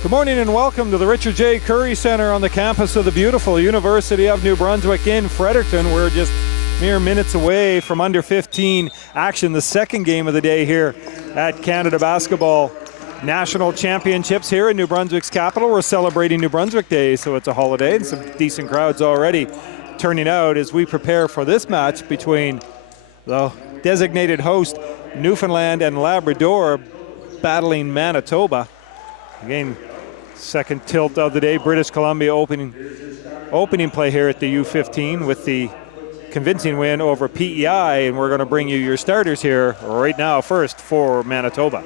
Good morning and welcome to the Richard J. Curry Center on the campus of the beautiful University of New Brunswick in Fredericton. We're just mere minutes away from under 15 action, the second game of the day here at Canada Basketball National Championships here in New Brunswick's capital. We're celebrating New Brunswick Day, so it's a holiday, and some decent crowds already turning out as we prepare for this match between the designated host Newfoundland and Labrador battling Manitoba. Again, second tilt of the day, British Columbia opening play here at the U15 with the convincing win over PEI, and we're going to bring you your starters here right now. First for Manitoba.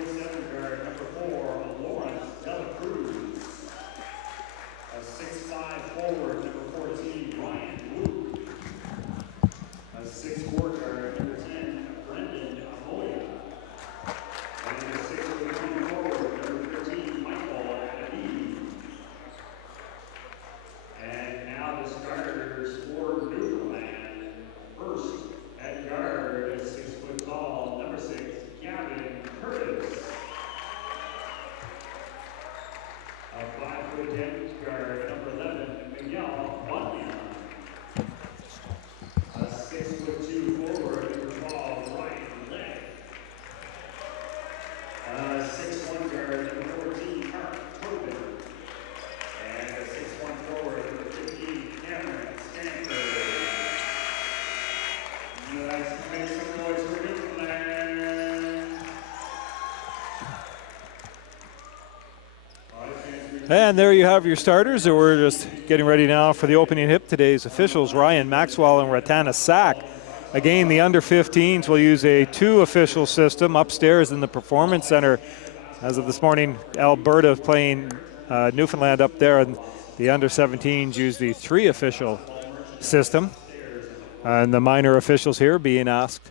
And there you have your starters. So we're just getting ready now for the opening hip. Today's officials, Ryan Maxwell and Ratana Sack. Again, the under 15s will use a 2-official system upstairs in the Performance Center. As of this morning, Alberta playing Newfoundland up there, and the under 17s use the 3-official system. And the minor officials here being asked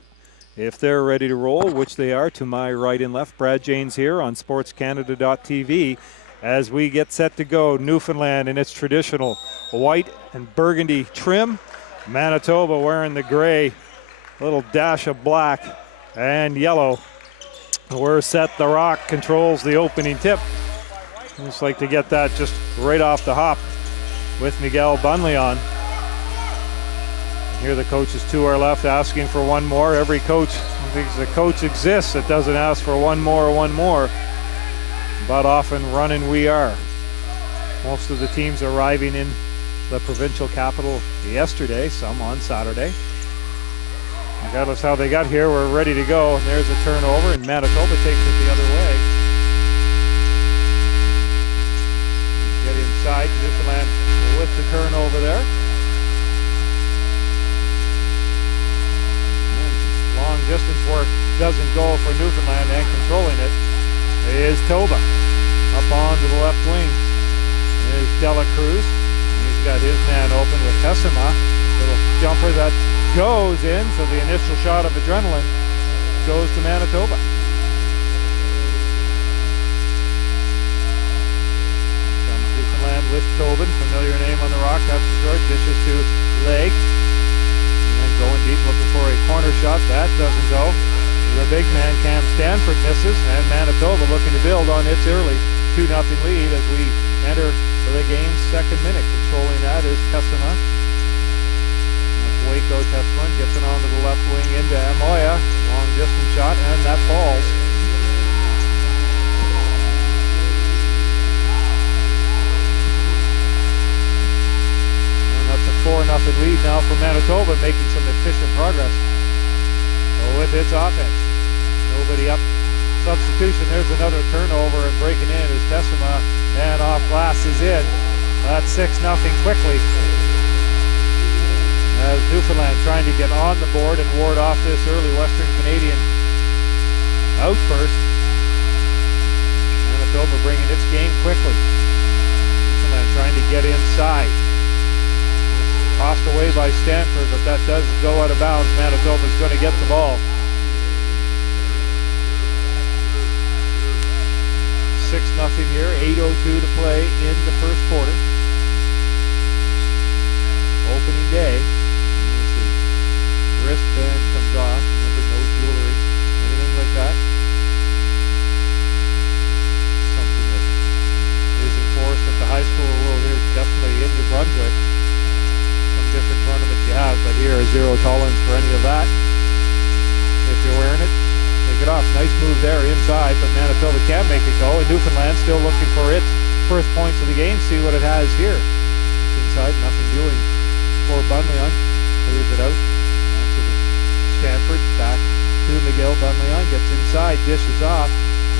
if they're ready to roll, which they are. To my right and left, Brad Janes here on SportsCanada.TV. As we get set to go, Newfoundland in its traditional white and burgundy trim. Manitoba wearing the gray, a little dash of black and yellow. We're set. The Rock controls the opening tip. Just like to get that just right off the hop with Miguel Bunleon. Here the coaches to our left asking for one more. Every coach thinks the coach exists that doesn't ask for one more. But off and running we are. Most of the teams arriving in the provincial capital yesterday, some on Saturday. Regardless how they got here, we're ready to go. And there's a turnover, and Manitoba takes it the other way. Get inside, Newfoundland with the turnover there. And long distance work doesn't go for Newfoundland, and controlling it is Toba. Up onto the left wing is Dela Cruz. He's got his man open with Tessima. Little jumper that goes in, so the initial shot of adrenaline goes to Manitoba. Comes Newfoundland with Tobin, familiar name on the Rock. That's the short, dishes to Leg. And going deep, looking for a corner shot. That doesn't go. The big man Cam Stanford misses, and Manitoba looking to build on its early 2-0 lead as we enter the game's second minute. Controlling that is Tessima. Waco Tessima gets it onto the left wing into Amoya. Long distance shot, and that falls. And that's a 4-0 lead now for Manitoba, making some efficient progress with its offense. Nobody up. Substitution, there's another turnover, and breaking in is Tessima, and off glass is in. That's 6-0 quickly. As Newfoundland trying to get on the board and ward off this early Western Canadian outburst. Manitoba bringing its game quickly. Newfoundland trying to get inside. Tossed away by Stanford, but that does go out of bounds. Manitoba's going to get the ball. 6-0 here, 8:02 to play in the first quarter. Opening day. Wristband comes off. Remember, no jewelry, anything like that. Something that is Brunswick. Some different tournaments you have, but here is zero tolerance for any of that. If you're wearing it, take it off. Nice move there inside, but Manitoba can't make it go. And Newfoundland still looking for its first points of the game. See what it has here. Inside, nothing doing for Bunleon. Clears it out. Back to Stanford. Back to McGill. Bunleon gets inside, dishes off,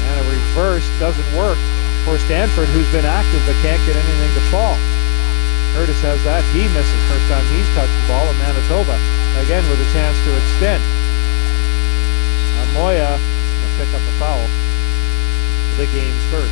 and a reverse doesn't work for Stanford, who's been active but can't get anything to fall. Curtis has that. He misses first time he's touched the ball, and Manitoba again with a chance to extend. Moya will pick up a foul. The game's first.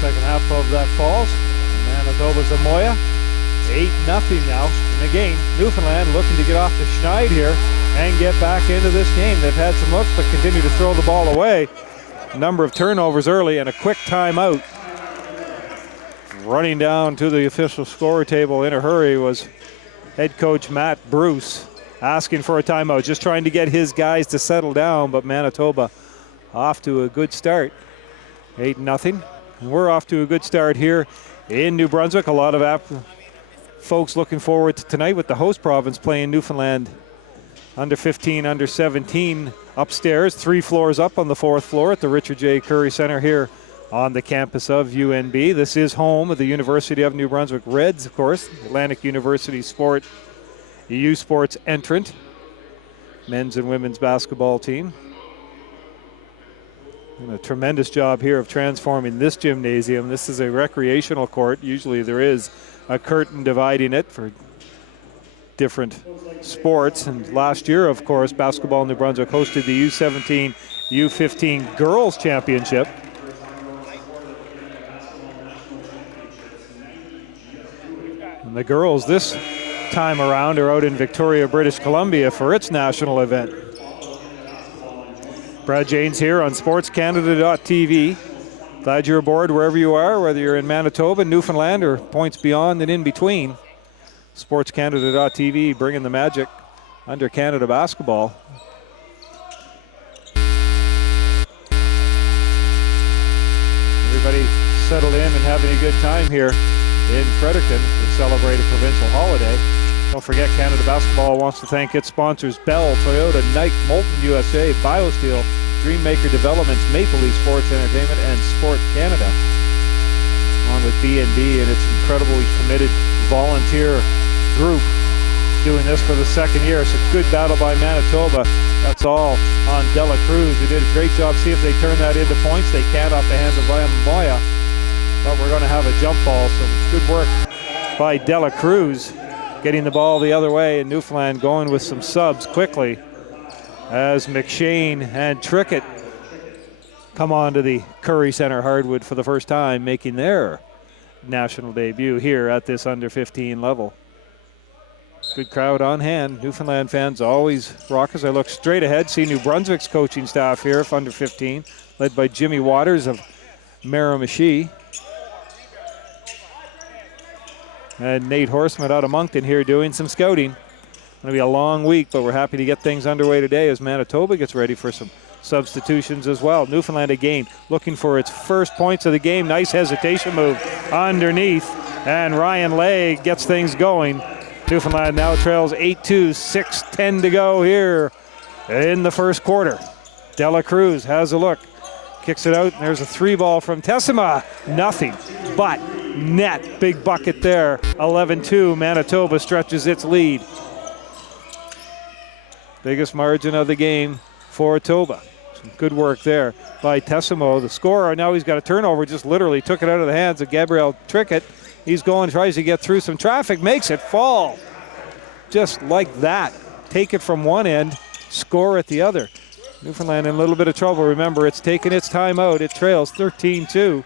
Second half of that falls. Manitoba's Amoya. 8-0 now in the game. Newfoundland looking to get off the schneid here and get back into this game. They've had some looks but continue to throw the ball away. A number of turnovers early and a quick timeout. Running down to the official score table in a hurry was head coach Matt Bruce, asking for a timeout, just trying to get his guys to settle down, but Manitoba off to a good start. 8-0. We're off to a good start here in New Brunswick. A lot of folks looking forward to tonight with the host province playing Newfoundland under 15, under 17 upstairs, 3 floors up on the 4th floor at the Richard J. Curry Center here on the campus of UNB. This is home of the University of New Brunswick Reds, of course, Atlantic University U Sports entrant, men's and women's basketball team. And a tremendous job here of transforming this gymnasium. This is a recreational court. Usually there is a curtain dividing it for different sports. And last year, of course, Basketball New Brunswick hosted the U17, U15 Girls Championship. And the girls this time around are out in Victoria, British Columbia for its national event. Brad Janes here on SportsCanada.TV. Glad you're aboard wherever you are, whether you're in Manitoba, Newfoundland, or points beyond and in between. SportsCanada.TV bringing the magic under Canada basketball. Everybody settled in and having a good time here in Fredericton to celebrate a provincial holiday. Don't forget, Canada Basketball wants to thank its sponsors Bell, Toyota, Nike, Molten USA, BioSteel, Dreammaker Developments, Maple Leaf Sports Entertainment, and Sport Canada. Along with B&B and its incredibly committed volunteer group doing this for the second year. It's a good battle by Manitoba. That's all on Dela Cruz, who did a great job. See if they turn that into points. They can't off the hands of Moya. But we're going to have a jump ball. Some good work by Dela Cruz, getting the ball the other way, and Newfoundland going with some subs quickly as McShane and Trickett come on to the Curry Center hardwood for the first time, making their national debut here at this under 15 level. Good crowd on hand. Newfoundland fans always rock. As I look straight ahead, see New Brunswick's coaching staff here for under 15, led by Jimmy Waters of Miramichi. And Nate Horseman out of Moncton here doing some scouting. Going to be a long week, but we're happy to get things underway today as Manitoba gets ready for some substitutions as well. Newfoundland again looking for its first points of the game. Nice hesitation move underneath, and Ryan Lay gets things going. Newfoundland now trails 8-2, 6:10 to go here in the first quarter. Dela Cruz has a look, kicks it out, and there's a 3-ball from Tessima. Nothing but net. Big bucket there. 11-2, Manitoba stretches its lead. Biggest margin of the game for Toba. Some good work there by Tessimo. The scorer, now he's got a turnover, just literally took it out of the hands of Gabriel Trickett. He's going, tries to get through some traffic, makes it fall. Just like that. Take it from one end, score at the other. Newfoundland in a little bit of trouble. Remember, it's taken its time out. It trails 13-2.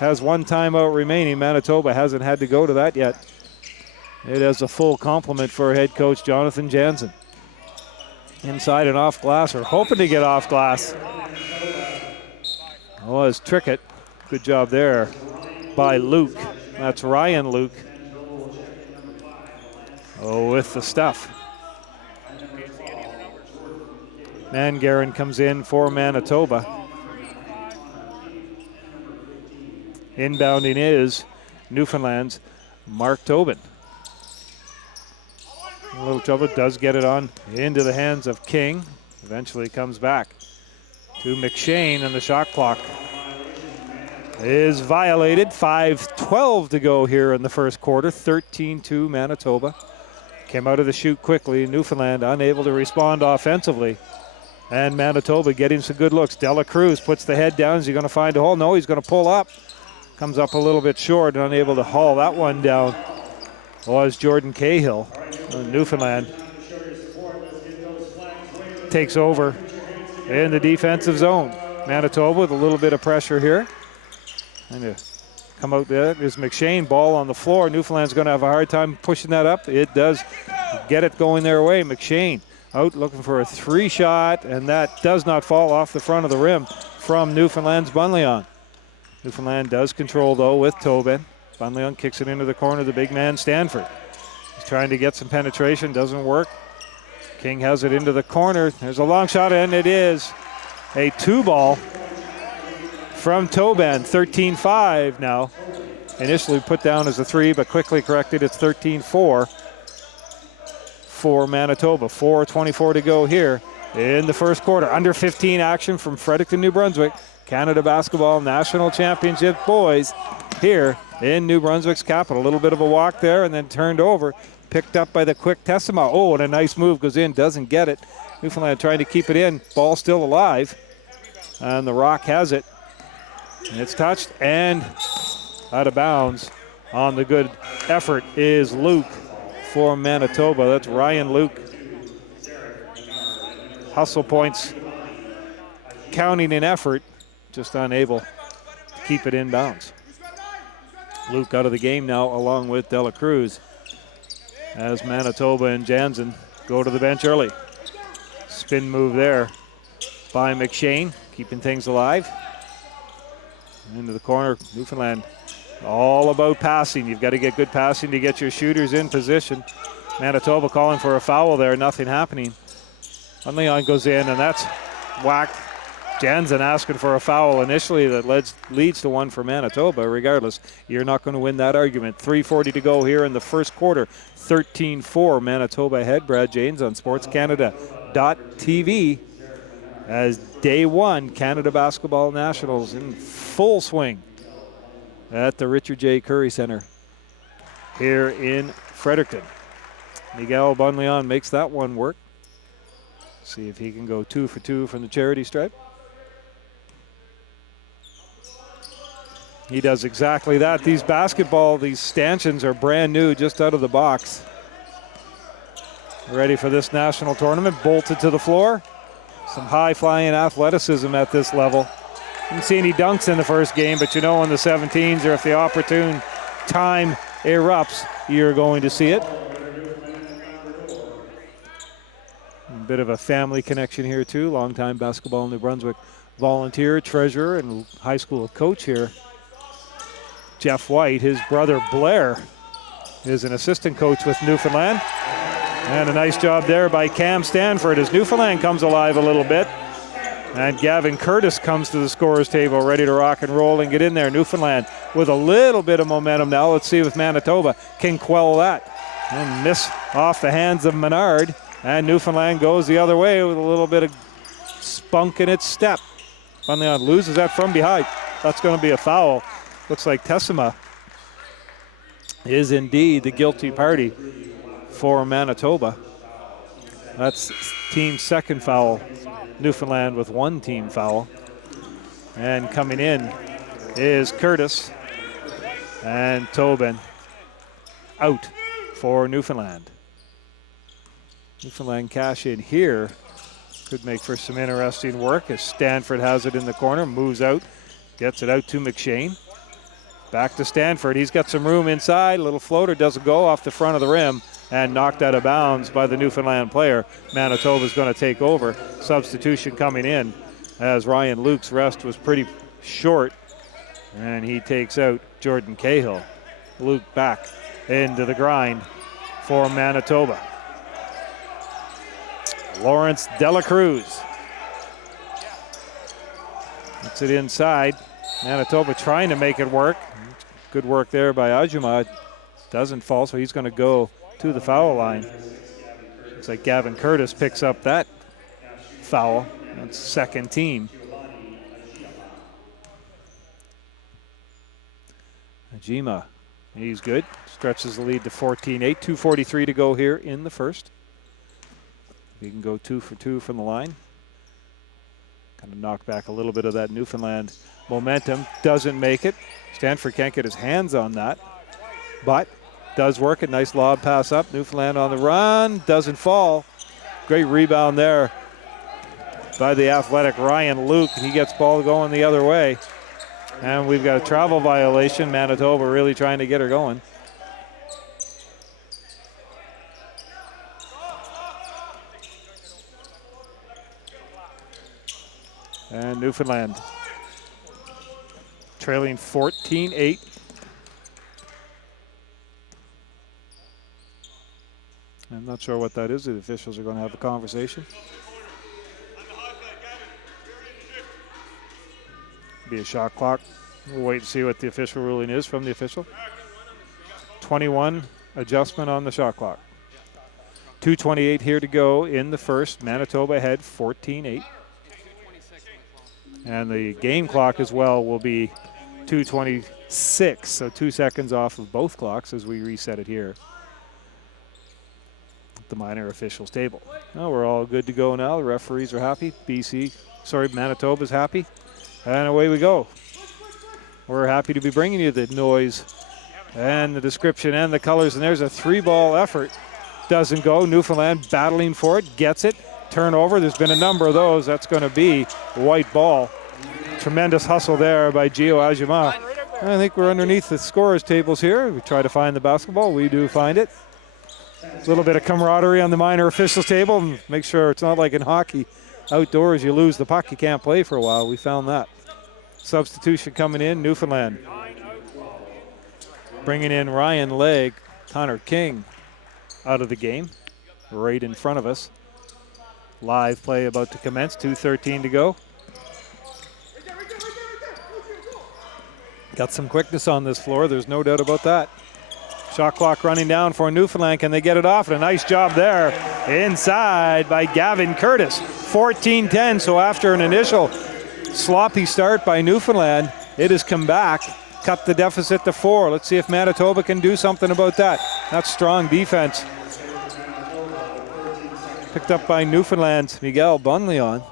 has one timeout remaining. Manitoba hasn't had to go to that yet. It has a full complement for head coach Jonathan Jansen. Inside and off glass, or hoping to get off glass, was Trickett. Good job there by Luke. That's Ryan Luke. Oh, with the stuff. Mangarin comes in for Manitoba. Inbounding is Newfoundland's Mark Tobin. A little trouble, does get it on into the hands of King. Eventually comes back to McShane, and the shot clock is violated. 5:12 to go here in the first quarter. 13-2 Manitoba. Came out of the chute quickly. Newfoundland unable to respond offensively. And Manitoba getting some good looks. Dela Cruz puts the head down. Is he going to find a hole? No, he's going to pull up. Comes up a little bit short and unable to haul that one down. Was Jordan Cahill. Newfoundland takes over in the defensive zone. Manitoba with a little bit of pressure here. And to come out there is McShane, ball on the floor. Newfoundland's going to have a hard time pushing that up. It does get it going their way. McShane out looking for a three shot, and that does not fall off the front of the rim from Newfoundland's Bunleon. Newfoundland does control though with Tobin. Bunleon kicks it into the corner, the big man Stanford. He's trying to get some penetration, doesn't work. King has it into the corner. There's a long shot, and it is a two ball from Tobin. 13-5 now. Initially put down as a three, but quickly corrected. It's 13-4 for Manitoba. 4:24 to go here in the first quarter. Under 15 action from Fredericton, New Brunswick. Canada Basketball National Championship boys here in New Brunswick's capital. A little bit of a walk there and then turned over. Picked up by the quick Tessima. Oh, and a nice move goes in, doesn't get it. Newfoundland trying to keep it in. Ball still alive. And the Rock has it. And it's touched and out of bounds. On the good effort is Luke for Manitoba. That's Ryan Luke. Hustle points counting in effort, just unable to keep it in bounds. Luke out of the game now along with Dela Cruz as Manitoba and Jansen go to the bench early. Spin move there by McShane, keeping things alive. Into the corner, Newfoundland all about passing. You've got to get good passing to get your shooters in position. Manitoba calling for a foul there, nothing happening. Leon goes in and that's whacked. Jansen asking for a foul initially that leads to one for Manitoba. Regardless, you're not going to win that argument. 3:40 to go here in the first quarter. 13-4 Manitoba ahead. Brad James on SportsCanada.TV as day one Canada Basketball Nationals in full swing at the Richard J. Curry Center here in Fredericton. Miguel Bunleon makes that one work. See if he can go 2 for 2 from the charity stripe. He does exactly that. These stanchions are brand new, just out of the box. Ready for this national tournament, bolted to the floor. Some high-flying athleticism at this level. Didn't see any dunks in the first game, but you know in the 17s, or if the opportune time erupts, you're going to see it. A bit of a family connection here too. Longtime Basketball New Brunswick volunteer, treasurer, and high school coach here. Jeff White, his brother Blair, is an assistant coach with Newfoundland. And a nice job there by Cam Stanford as Newfoundland comes alive a little bit. And Gavin Curtis comes to the scorer's table, ready to rock and roll and get in there. Newfoundland with a little bit of momentum now. Let's see if Manitoba can quell that. And miss off the hands of Menard. And Newfoundland goes the other way with a little bit of spunk in its step. Bunleon loses that from behind. That's going to be a foul. Looks like Tessima is indeed the guilty party for Manitoba. That's team's second foul. Newfoundland with one team foul. And coming in is Curtis and Tobin out for Newfoundland. Newfoundland cash in here could make for some interesting work as Stanford has it in the corner, moves out, gets it out to McShane. Back to Stanford. He's got some room inside. Little floater doesn't go off the front of the rim and knocked out of bounds by the Newfoundland player. Manitoba's going to take over. Substitution coming in as Ryan Luke's rest was pretty short, and he takes out Jordan Cahill. Luke back into the grind for Manitoba. Lawrence Dela Cruz. Puts it inside. Manitoba trying to make it work. Good work there by Ajuma. Doesn't fall, so he's going to go to the foul line. Looks like Gavin Curtis picks up that foul. That's second team. Ajima, he's good. Stretches the lead to 14-8. 2:43 to go here in the first. He can go 2 for 2 from the line. Kind of knock back a little bit of that Newfoundland momentum. Doesn't make it. Stanford can't get his hands on that, but does work it. Nice lob pass up. Newfoundland on the run. Doesn't fall. Great rebound there by the athletic Ryan Luke. He gets ball going the other way. And we've got a travel violation. Manitoba really trying to get her going. And Newfoundland trailing 14-8. I'm not sure what that is. The officials are going to have a conversation. Be a shot clock. We'll wait and see what the official ruling is from the official. 21 adjustment on the shot clock. 2:28 here to go in the first. Manitoba ahead 14-8. And the game clock as well will be 2:26, so 2 seconds off of both clocks as we reset it here at the minor officials table. Well, we're all good to go now. The referees are happy. Manitoba's happy. And away we go. We're happy to be bringing you the noise and the description and the colors. And there's a 3-ball effort. Doesn't go. Newfoundland battling for it. Gets it. Turnover. There's been a number of those. That's going to be a white ball. Tremendous hustle there by Gio Ajima. I think we're underneath the scorers tables here. We try to find the basketball. We do find it. A little bit of camaraderie on the minor officials table. Make sure it's not like in hockey. Outdoors, you lose the puck, you can't play for a while. We found that. Substitution coming in, Newfoundland. Bringing in Ryan Legg, Connor King out of the game, right in front of us. Live play about to commence, 2:13 to go. Got some quickness on this floor, there's no doubt about that. Shot clock running down for Newfoundland. Can they get it off? And a nice job there inside by Gavin Curtis. 14-10, so after an initial sloppy start by Newfoundland, it has come back, cut the deficit to 4. Let's see if Manitoba can do something about that. That's strong defense. Picked up by Newfoundland's Miguel Bunleon.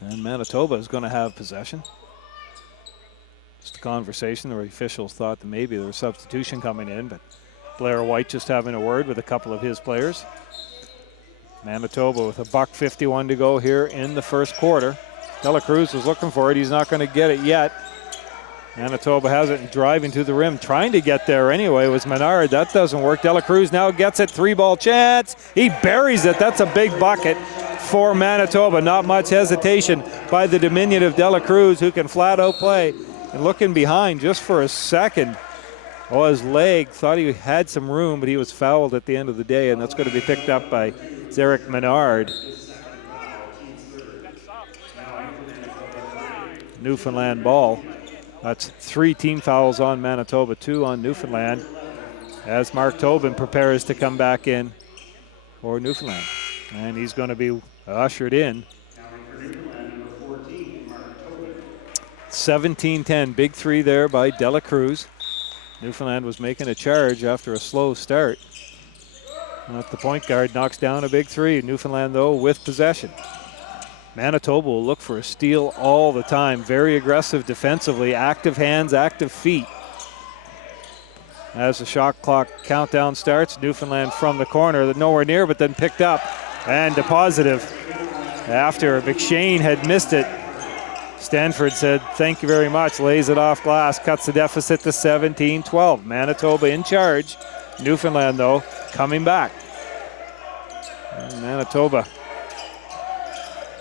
And Manitoba is going to have possession. Just a conversation. The officials thought that maybe there was substitution coming in, but Blair White just having a word with a couple of his players. Manitoba with $1:51 to go here in the first quarter. Dela Cruz was looking for it. He's not going to get it yet. Manitoba has it and driving to the rim. Trying to get there anyway was Menard. That doesn't work. Dela Cruz now gets it. 3-ball chance. He buries it. That's a big bucket for Manitoba. Not much hesitation by the diminutive Dela Cruz, who can flat out play. And looking behind just for a second. Oh, his leg thought he had some room, but he was fouled at the end of the day, and that's going to be picked up by Zarek Menard. Newfoundland ball. That's 3 team fouls on Manitoba, 2 on Newfoundland, as Mark Tobin prepares to come back in for Newfoundland. And he's going to be ushered in. 17-10, big 3 there by Dela Cruz. Newfoundland was making a charge after a slow start. At the point guard knocks down a big 3. Newfoundland, though, with possession. Manitoba will look for a steal all the time. Very aggressive defensively, active hands, active feet. As the shot clock countdown starts, Newfoundland from the corner, nowhere near, but then picked up and a positive after McShane had missed it. Stanford said, thank you very much, lays it off glass, cuts the deficit to 17-12. Manitoba in charge. Newfoundland, though, coming back. And Manitoba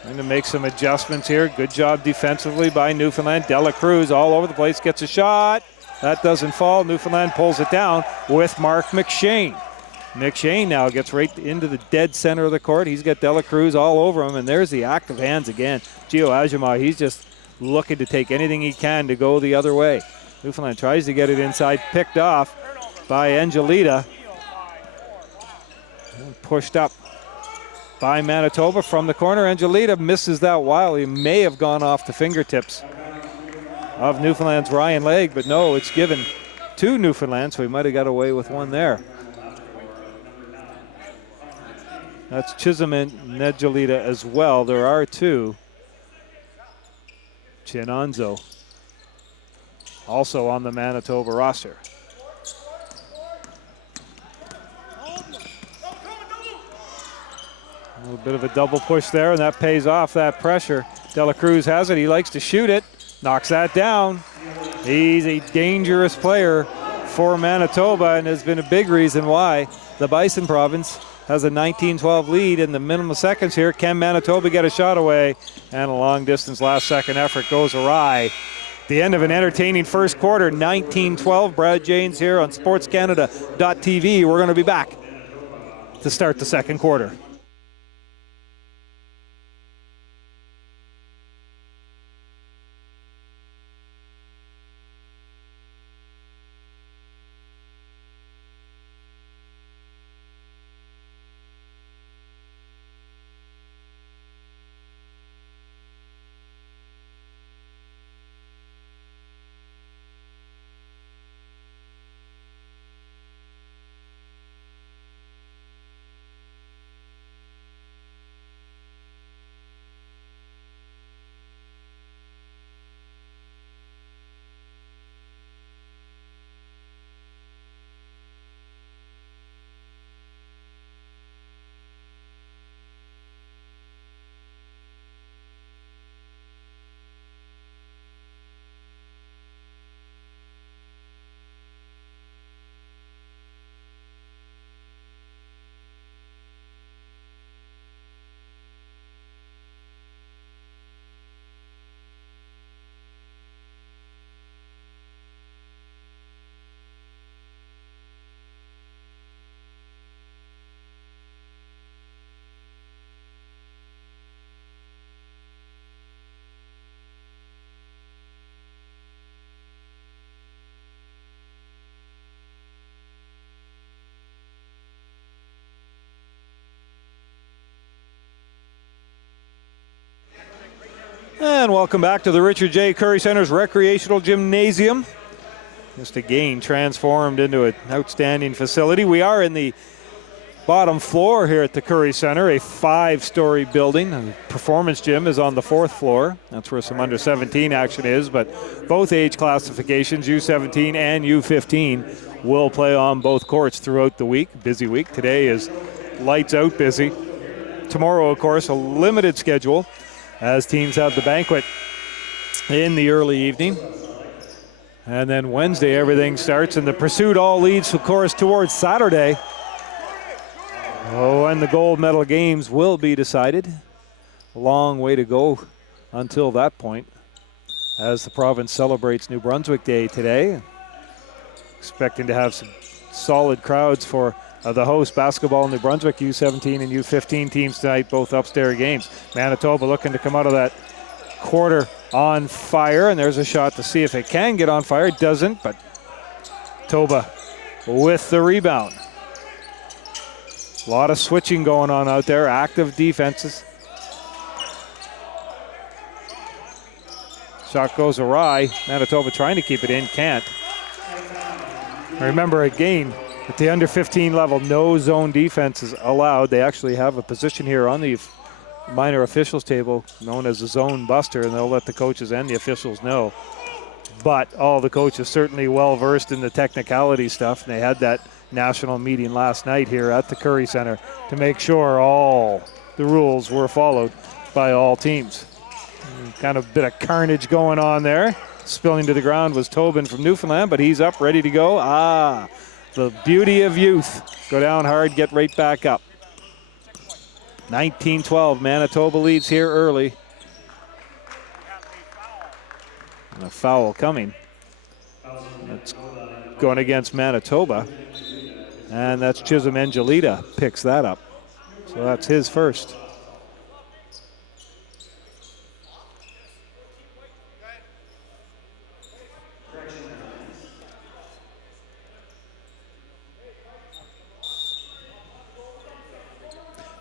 trying to make some adjustments here. Good job defensively by Newfoundland. Dela Cruz all over the place, gets a shot. That doesn't fall. Newfoundland pulls it down with Mark McShane. McShane now gets right into the dead center of the court. He's got Dela Cruz all over him, and there's the active hands again. Gio Ajima, he's just looking to take anything he can to go the other way. Newfoundland tries to get it inside, picked off by Angelita. And pushed up by Manitoba from the corner. Angelita misses that while. He may have gone off the fingertips of Newfoundland's Ryan Legg, but no, it's given to Newfoundland, so he might have got away with one there. That's Chisholm and Angelita as well. There are two. Chinonzo also on the Manitoba roster. A little bit of a double push there, and that pays off that pressure. Dela Cruz has it. He likes to shoot it. Knocks that down. He's a dangerous player for Manitoba, and has been a big reason why the Bison province has a 19-12 lead in the minimum seconds here. Can Manitoba get a shot away? And a long distance last second effort goes awry. The end of an entertaining first quarter, 19-12. Brad Janes here on SportsCanada.TV. We're going to be back to start the second quarter. And welcome back to the Richard J. Curry Center's Recreational Gymnasium. Just again transformed into an outstanding facility. We are in the bottom floor here at the Curry Center, a 5-story building. The performance gym is on the 4th floor. That's where some under 17 action is, but both age classifications, U17 and U15, will play on both courts throughout the week. Busy week. Today is lights out busy. Tomorrow, of course, a limited schedule as teams have the banquet in the early evening. And then Wednesday, everything starts, and the pursuit all leads, of course, towards Saturday. Oh, and the gold medal games will be decided. A long way to go until that point, as the province celebrates New Brunswick Day today. Expecting to have some solid crowds for the host basketball New Brunswick U17 and U15 teams tonight, both upstairs games. Manitoba looking to come out of that quarter on fire, and there's a shot to see if it can get on fire. It doesn't, but Toba with the rebound. A lot of switching going on out there, active defenses. Shot goes awry. Manitoba trying to keep it in, can't. Remember again, at the under 15 level, no zone defense is allowed. They actually have a position here on the minor officials table known as a zone buster, and they'll let the coaches and the officials know. But all the coaches certainly well versed in the technicality stuff, and they had that national meeting last night here at the Curry Center to make sure all the rules were followed by all teams. Kind of a bit of carnage going on there. Spilling to the ground was Tobin from Newfoundland, but he's up, ready to go. The beauty of youth. Go down hard, get right back up. 19-12, Manitoba leads here early. And a foul coming. That's going against Manitoba. And that's Chisholm Angelita picks that up. So that's his first.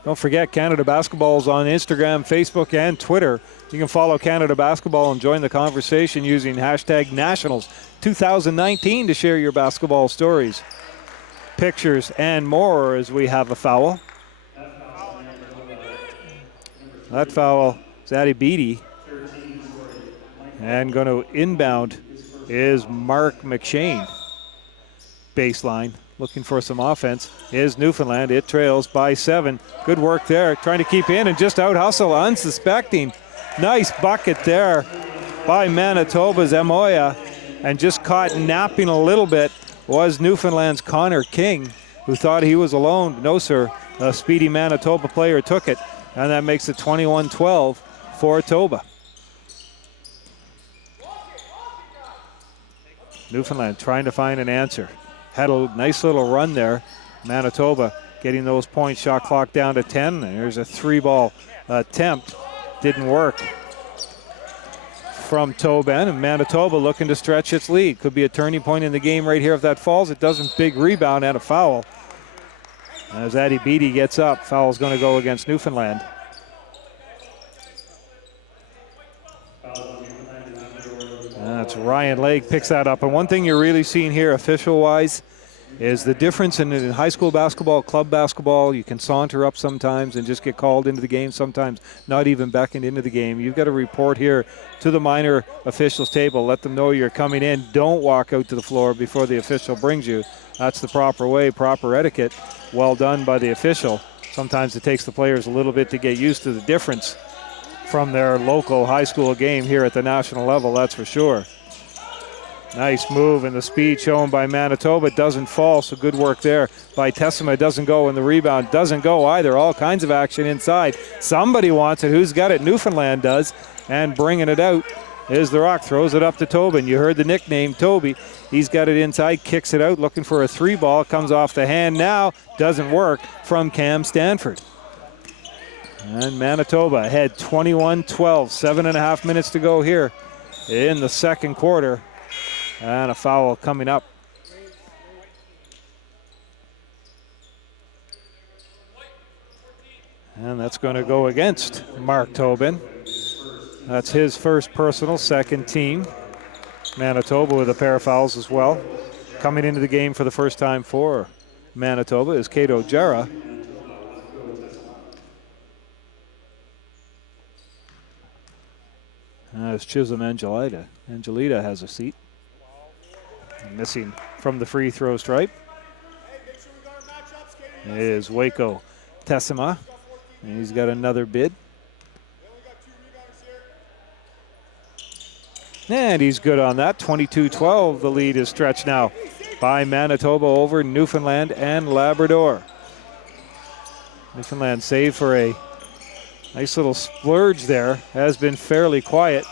Don't forget, Canada Basketball is on Instagram, Facebook, and Twitter. You can follow Canada Basketball and join the conversation using hashtag Nationals 2019 to share your basketball stories, pictures, and more as we have a foul. That foul is Addy Beatty. And going to inbound is Mark McShane. Baseline. Looking for some offense is Newfoundland. It trails by 7. Good work there. Trying to keep in and just out hustle unsuspecting. Nice bucket there by Manitoba's Emoya. And just caught napping a little bit was Newfoundland's Connor King, who thought he was alone. No, sir. A speedy Manitoba player took it. And that makes it 21-12 for Toba. Newfoundland trying to find an answer. Had a nice little run there. Manitoba getting those points, shot clock down to 10. There's a 3-ball attempt. Didn't work from Tobin, and Manitoba looking to stretch its lead. Could be a turning point in the game right here if that falls. It doesn't. Big rebound and a foul. As Addy Beatty gets up, foul's going to go against Newfoundland. That's Ryan Lake picks that up. And one thing you're really seeing here official-wise is the difference in high school basketball, club basketball. You can saunter up sometimes and just get called into the game, sometimes not even beckoned into the game. You've got to report here to the minor officials table. Let them know you're coming in. Don't walk out to the floor before the official brings you. That's the proper way, proper etiquette. Well done by the official. Sometimes it takes the players a little bit to get used to the difference from their local high school game here at the national level, that's for sure. Nice move, and the speed shown by Manitoba. It doesn't fall, so good work there by Tessima. It doesn't go, and the rebound doesn't go either. All kinds of action inside. Somebody wants it. Who's got it? Newfoundland does, and bringing it out is the Rock. Throws it up to Tobin. You heard the nickname, Toby. He's got it inside, kicks it out, looking for a 3-ball. Comes off the hand now. Doesn't work from Cam Stanford. And Manitoba ahead 21-12, 7.5 minutes to go here in the second quarter. And a foul coming up. And that's going to go against Mark Tobin. That's his first personal, second team. Manitoba with a pair of fouls as well. Coming into the game for the first time for Manitoba is Kato Jara. As Chisholm Angelita. Angelita has a seat. Missing from the free throw stripe is Waco Tessima. And he's got another bid. And he's good on that. 22-12. The lead is stretched now by Manitoba over Newfoundland and Labrador. Newfoundland save for a nice little splurge there. Has been fairly quiet.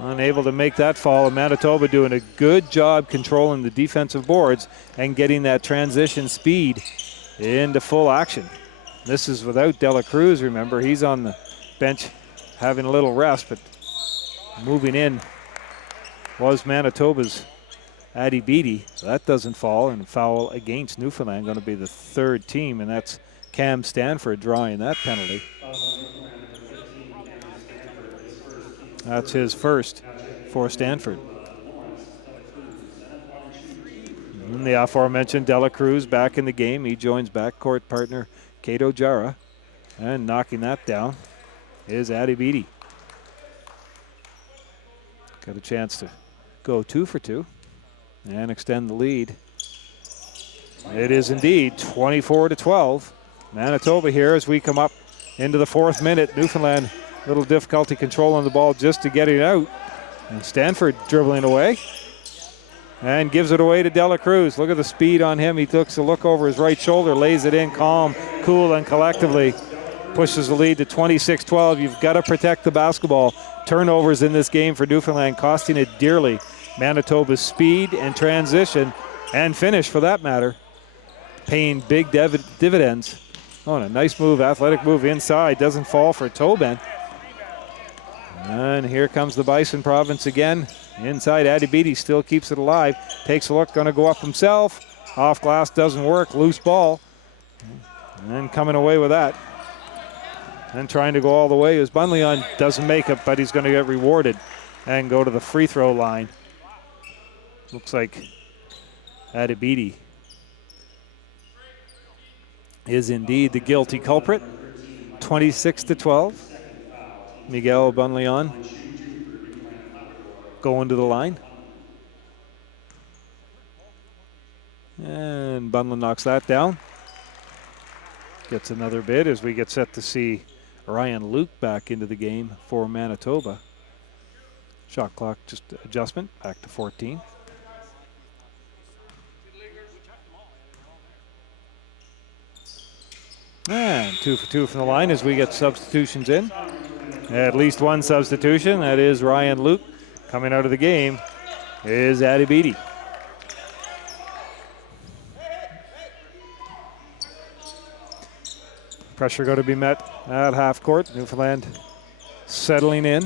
Unable to make that fall. And Manitoba doing a good job controlling the defensive boards and getting that transition speed into full action. This is without Dela Cruz, remember. He's on the bench having a little rest, but moving in was Manitoba's Addy Beatty. So that doesn't fall, and foul against Newfoundland, going to be the third team, and that's Cam Stanford drawing that penalty. That's his first for Stanford. And the aforementioned Dela Cruz back in the game. He joins backcourt partner Kato Jara. And knocking that down is Addy Beatty. Got a chance to go 2 for 2 and extend the lead. It is indeed 24-12. Manitoba here as we come up into the fourth minute. Newfoundland Little difficulty controlling the ball just to get it out. And Stanford dribbling away. And gives it away to Dela Cruz. Look at the speed on him. He looks a look over his right shoulder, lays it in calm, cool, and collectively pushes the lead to 26-12. You've got to protect the basketball. Turnovers in this game for Newfoundland, costing it dearly. Manitoba's speed and transition, and finish for that matter, paying big dividends. Oh, and a nice move, athletic move inside. Doesn't fall for Tobin. And here comes the Bison Province again. Inside, Adibidi still keeps it alive. Takes a look, going to go up himself. Off glass doesn't work, loose ball. And coming away with that. And trying to go all the way is Bunleon. Doesn't make it, but he's going to get rewarded and go to the free throw line. Looks like Adibidi is indeed the guilty culprit. 26-12. Miguel Bunleon going to the line. And Bunleon knocks that down. Gets another bid as we get set to see Ryan Luke back into the game for Manitoba. Shot clock just adjustment, back to 14. And 2 for 2 from the line as we get substitutions in. At least one substitution, that is Ryan Luke. Coming out of the game is Adibidi. Pressure going to be met at half court. Newfoundland settling in.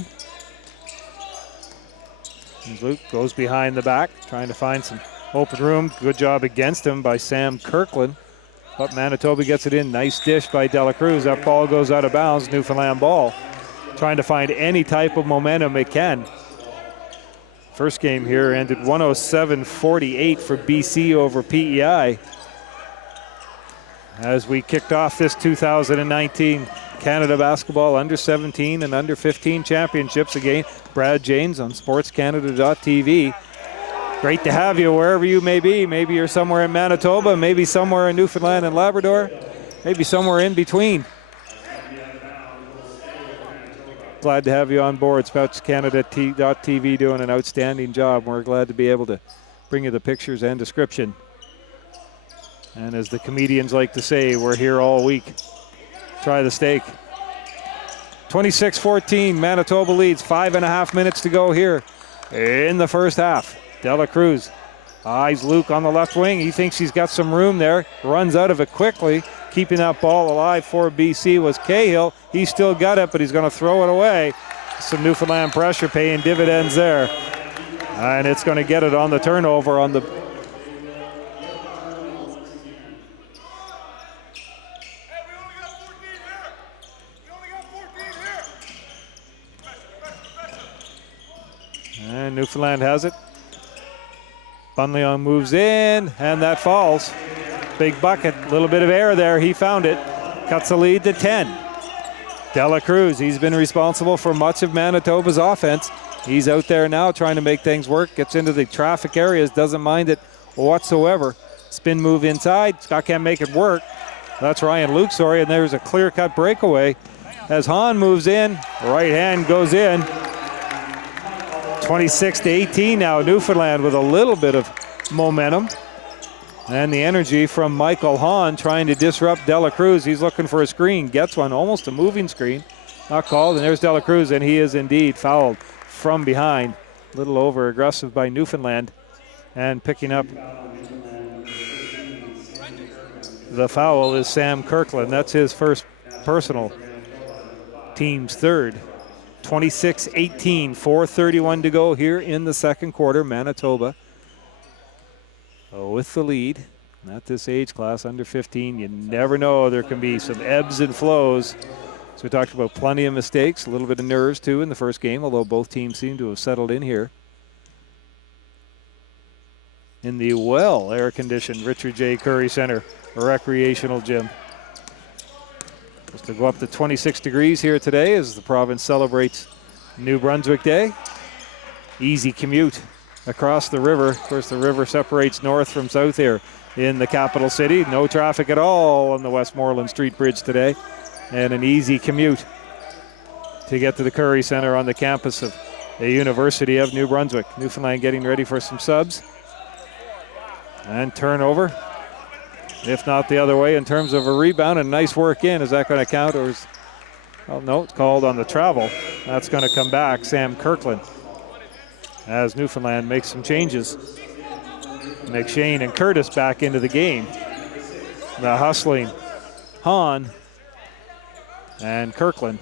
And Luke goes behind the back, trying to find some open room. Good job against him by Sam Kirkland. But Manitoba gets it in. Nice dish by Dela Cruz. That ball goes out of bounds. Newfoundland ball. Trying to find any type of momentum it can. First game here ended 107-48 for BC over PEI. As we kicked off this 2019 Canada Basketball Under 17 and Under 15 Championships. Again, Brad James on SportsCanada.TV. Great to have you wherever you may be. Maybe you're somewhere in Manitoba, maybe somewhere in Newfoundland and Labrador, maybe somewhere in between. Glad to have you on board. SportsCanada.TV doing an outstanding job. We're glad to be able to bring you the pictures and description. And as the comedians like to say, we're here all week. Try the steak. 26-14, Manitoba leads. 5.5 minutes to go here in the first half. Dela Cruz eyes Luke on the left wing. He thinks he's got some room there. Runs out of it quickly. Keeping that ball alive for BC was Cahill. He's still got it, but he's going to throw it away. Some Newfoundland pressure paying dividends there. And it's going to get it on the turnover on the... And Newfoundland has it. Bunleon moves in, and that falls. Big bucket, a little bit of air there. He found it. Cuts the lead to 10. Dela Cruz, he's been responsible for much of Manitoba's offense. He's out there now trying to make things work. Gets into the traffic areas, doesn't mind it whatsoever. Spin move inside. Scott can't make it work. That's Ryan Luke, sorry, and there's a clear-cut breakaway. As Hahn moves in, right hand goes in. 26-18 now. Newfoundland with a little bit of momentum. And the energy from Michael Hahn trying to disrupt Dela Cruz. He's looking for a screen. Gets one, almost a moving screen. Not called, and there's Dela Cruz, and he is indeed fouled from behind. A little over-aggressive by Newfoundland. And picking up the foul is Sam Kirkland. That's his first personal, team's third. 26-18, 4:31 to go here in the second quarter. Manitoba with the lead. At this age class, under 15, you never know. There can be some ebbs and flows. So we talked about plenty of mistakes, a little bit of nerves too in the first game, although both teams seem to have settled in here. In the well air-conditioned Richard J. Curry Center recreational gym. Supposed to go up to 26 degrees here today as the province celebrates New Brunswick Day. Easy commute across the river. Of course, the river separates north from south here in the capital city. No traffic at all on the Westmoreland Street Bridge today, and an easy commute to get to the Curry Center on the campus of the University of New Brunswick. Newfoundland getting ready for some subs. And turnover. If not the other way in terms of a rebound and nice work in. Is that going to count, or is, well, no, it's called on the travel. That's going to come back, Sam Kirkland, as Newfoundland makes some changes. McShane and Curtis back into the game. The hustling Hahn and Kirkland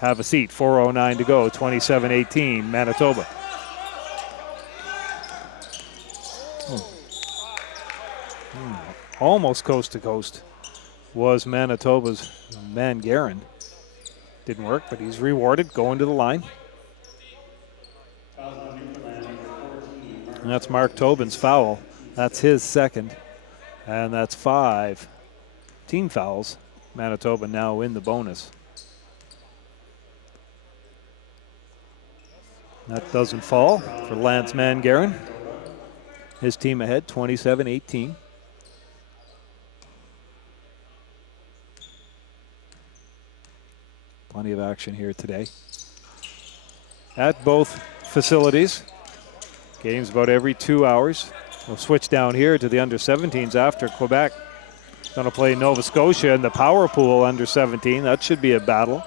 have a seat. 4:09 to go, 27-18, Manitoba. Almost coast to coast was Manitoba's Mangarin. Didn't work, but he's rewarded going to the line. And that's Mark Tobin's foul. That's his second. And that's 5 team fouls. Manitoba now in the bonus. That doesn't fall for Lance Mangarin. His team ahead, 27-18. Plenty of action here today at both facilities. Games about every 2 hours. We'll switch down here to the under-17s after Quebec. Going to play Nova Scotia in the Power Pool under-17. That should be a battle.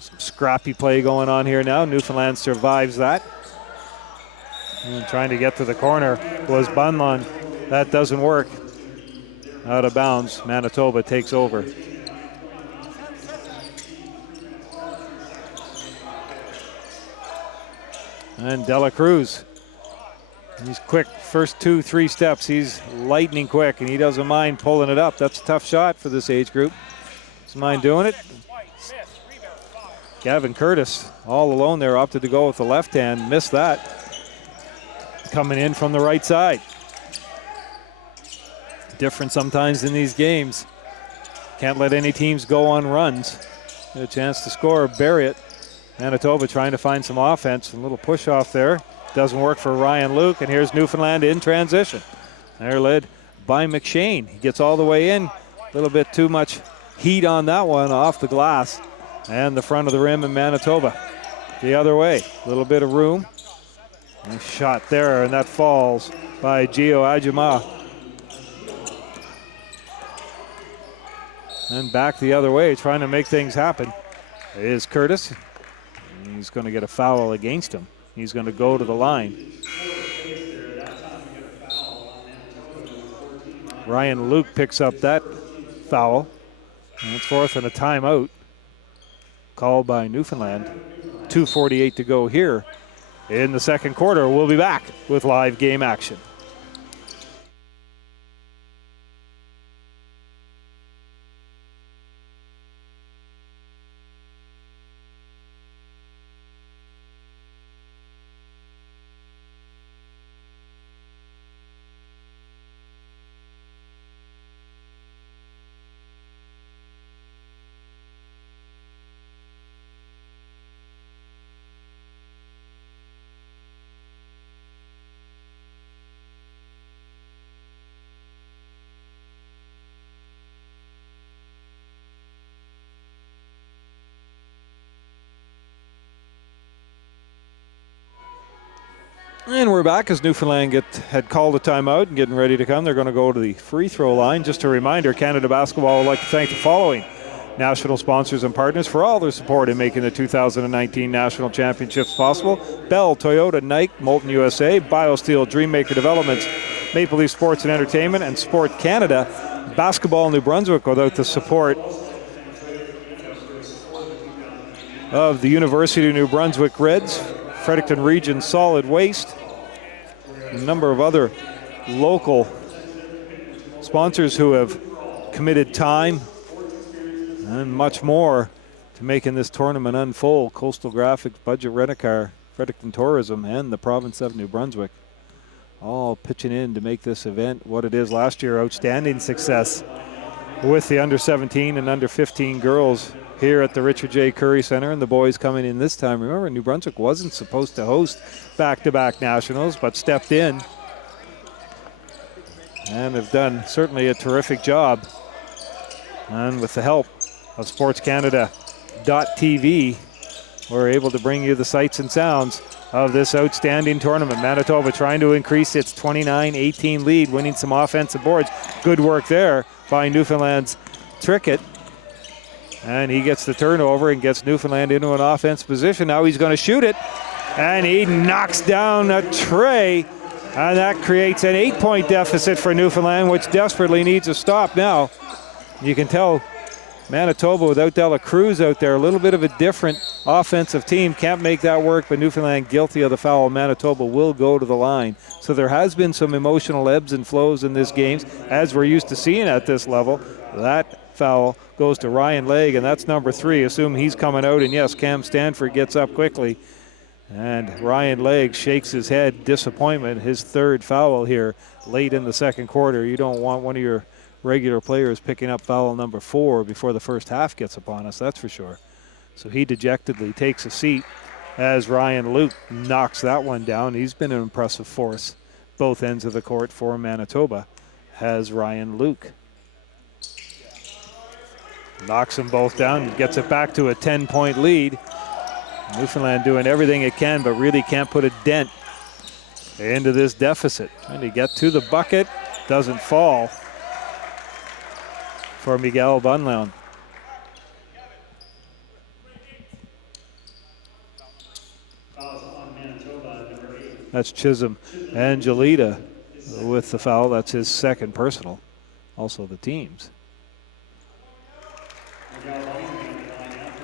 Some scrappy play going on here now. Newfoundland survives that. And trying to get to the corner was Bunlon. That doesn't work. Out of bounds. Manitoba takes over. And Dela Cruz, he's quick. First 2-3 steps, he's lightning quick, and he doesn't mind pulling it up. That's a tough shot for this age group. Doesn't mind doing it. Gavin Curtis, all alone there, opted to go with the left hand. Missed that. Coming in from the right side. Different sometimes in these games. Can't let any teams go on runs. Get a chance to score, bury it. Manitoba trying to find some offense. A little push off there. Doesn't work for Ryan Luke, and here's Newfoundland in transition. They're led by McShane. He gets all the way in. A little bit too much heat on that one off the glass. And the front of the rim in Manitoba. The other way. A little bit of room. Nice shot there, and that falls by Gio Ajima. And back the other way, trying to make things happen, is Curtis. He's going to get a foul against him. He's going to go to the line. Ryan Luke picks up that foul. And it's fourth and a timeout called by Newfoundland. 2:48 to go here in the second quarter. We'll be back with live game action. And we're back as Newfoundland had called a timeout and getting ready to come. They're going to go to the free throw line. Just a reminder, Canada Basketball would like to thank the following national sponsors and partners for all their support in making the 2019 National Championships possible. Bell, Toyota, Nike, Molten USA, BioSteel, Dreammaker Developments, Maple Leaf Sports and Entertainment, and Sport Canada. Basketball New Brunswick without the support of the University of New Brunswick Reds, Fredericton Region Solid Waste, a number of other local sponsors who have committed time and much more to making this tournament unfold. Coastal Graphics, Budget Rent-A-Car, Fredericton Tourism, and the province of New Brunswick all pitching in to make this event what it is last year. Outstanding success with the under-17 and under-15 girls here at the Richard J. Curry Center, and the boys coming in this time. Remember, New Brunswick wasn't supposed to host back-to-back nationals, but stepped in and have done certainly a terrific job. And with the help of Sports Canada SportsCanada.TV. We're able to bring you the sights and sounds of this outstanding tournament. Manitoba trying to increase its 29-18 lead, winning some offensive boards. Good work there by Newfoundland's Trickett. And he gets the turnover and gets Newfoundland into an offense position. Now he's going to shoot it. And he knocks down a tray. And that creates an 8-point deficit for Newfoundland, which desperately needs a stop now. You can tell Manitoba without Dela Cruz out there, a little bit of a different offensive team. Can't make that work, but Newfoundland guilty of the foul. Manitoba will go to the line. So there has been some emotional ebbs and flows in this game, as we're used to seeing at this level. That foul goes to Ryan Legg, and that's number 3. Assume he's coming out, and yes, Cam Stanford gets up quickly. And Ryan Legg shakes his head, disappointment, his 3rd foul here late in the second quarter. You don't want one of your regular players picking up foul number 4 before the first half gets upon us, that's for sure. So he dejectedly takes a seat as Ryan Luke knocks that one down. He's been an impressive force both ends of the court for Manitoba, has Ryan Luke. Knocks them both down, gets it back to a 10-point lead. Newfoundland doing everything it can, but really can't put a dent into this deficit. Trying to get to the bucket, doesn't fall for Miguel Bunleon. That's Chisholm Angelita with the foul. That's his 2nd personal, also the team's.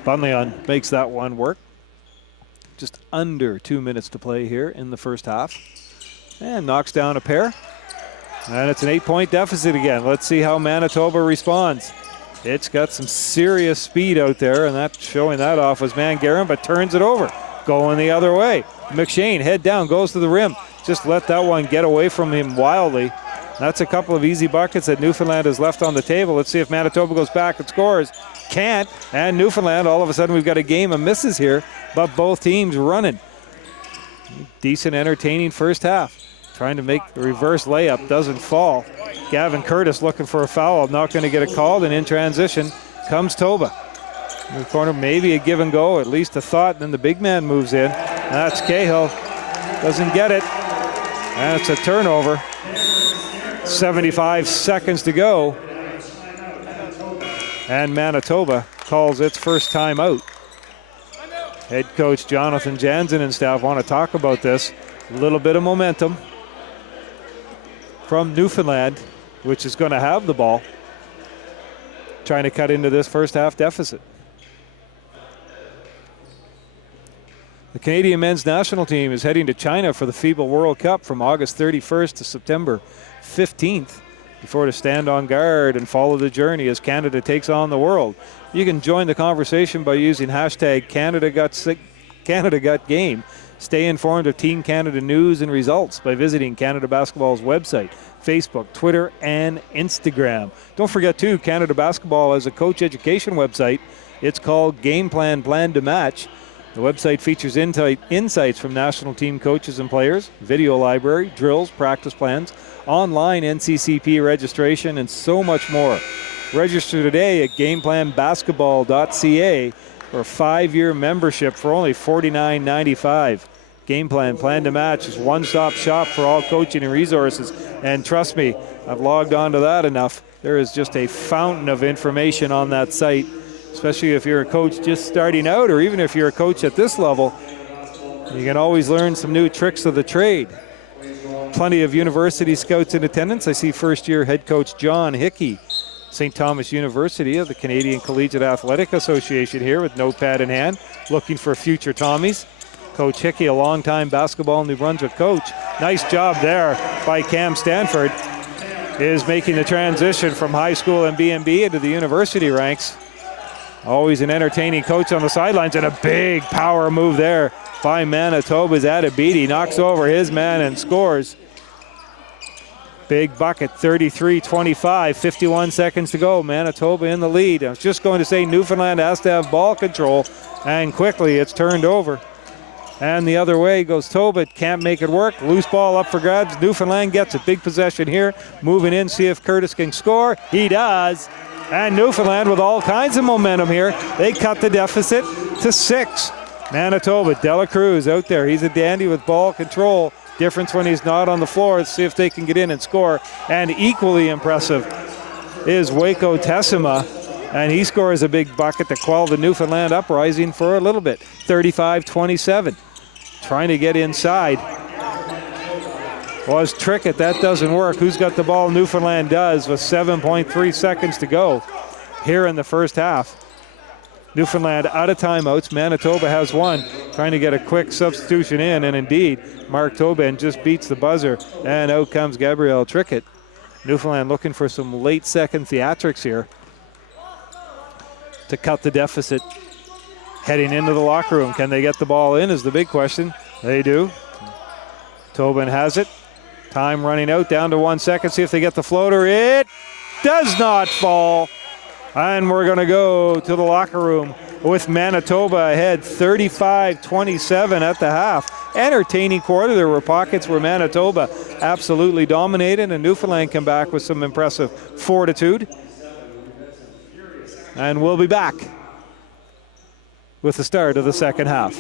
Bunleon makes that one work. Just under 2 minutes to play here in the first half. And knocks down a pair. And it's an 8-point deficit again. Let's see how Manitoba responds. It's got some serious speed out there, and that's showing that off was Mangarin, but turns it over. Going the other way. McShane, head down, goes to the rim. Just let that one get away from him wildly. That's a couple of easy buckets that Newfoundland has left on the table. Let's see if Manitoba goes back and scores. Can't. And Newfoundland, all of a sudden we've got a game of misses here, but both teams running. Decent, entertaining first half. Trying to make the reverse layup, doesn't fall. Gavin Curtis looking for a foul, not going to get it called, and in transition comes Toba. In the corner, maybe a give and go, at least a thought, then the big man moves in. That's Cahill, doesn't get it, and it's a turnover. 75 seconds to go, and Manitoba calls its first timeout. Head coach Jonathan Jansen and staff want to talk about this. A little bit of momentum from Newfoundland, which is going to have the ball, trying to cut into this first half deficit. The Canadian men's national team is heading to China for the FIBA World Cup from August 31st to September 15th, before to stand on guard and follow the journey as Canada takes on the world. You can join the conversation by using hashtag #CanadaGutGame. Stay informed of Team Canada news and results by visiting Canada Basketball's website, Facebook, Twitter, and Instagram. Don't forget, too, Canada Basketball has a coach education website. It's called Game Plan Plan to Match. The website features insights from national team coaches and players, video library, drills, practice plans, online NCCP registration, and so much more. Register today at GamePlanBasketball.ca for a 5-year membership for only $49.95. Game Plan Plan to Match is one-stop shop for all coaching and resources. And trust me, I've logged on to that enough. There is just a fountain of information on that site, especially if you're a coach just starting out, or even if you're a coach at this level. You can always learn some new tricks of the trade. Plenty of university scouts in attendance. I see first-year head coach John Hickey, St. Thomas University of the Canadian Collegiate Athletic Association here with notepad in hand, looking for future Tommies. Coach Hickey, a longtime basketball New Brunswick coach. Nice job there by Cam Stanford, is making the transition from high school and B&B into the university ranks. Always an entertaining coach on the sidelines, and a big power move there by Manitoba's Adebiti. Knocks over his man and scores. Big bucket, 33-25, 51 seconds to go. Manitoba in the lead. I was just going to say Newfoundland has to have ball control, and quickly it's turned over. And the other way goes Toba, can't make it work. Loose ball up for grabs. Newfoundland gets a big possession here. Moving in, see if Curtis can score. He does. And Newfoundland with all kinds of momentum here. They cut the deficit to 6. Manitoba, Dela Cruz out there. He's a dandy with ball control. Difference when he's not on the floor. Let's see if they can get in and score. And equally impressive is Waco Tessima. And he scores a big bucket to quell the Newfoundland uprising for a little bit. 35-27. Trying to get inside. Was Trickett. That doesn't work. Who's got the ball? Newfoundland does with 7.3 seconds to go here in the first half. Newfoundland out of timeouts. Manitoba has one. Trying to get a quick substitution in, and indeed, Mark Tobin just beats the buzzer, and out comes Gabrielle Trickett. Newfoundland looking for some late second theatrics here to cut the deficit. Heading into the locker room. Can they get the ball in is the big question. They do. Tobin has it. Time running out, down to 1 second. See if they get the floater. It does not fall. And we're going to go to the locker room with Manitoba ahead 35-27 at the half. Entertaining quarter. There were pockets where Manitoba absolutely dominated, and Newfoundland come back with some impressive fortitude. And we'll be back with the start of the second half.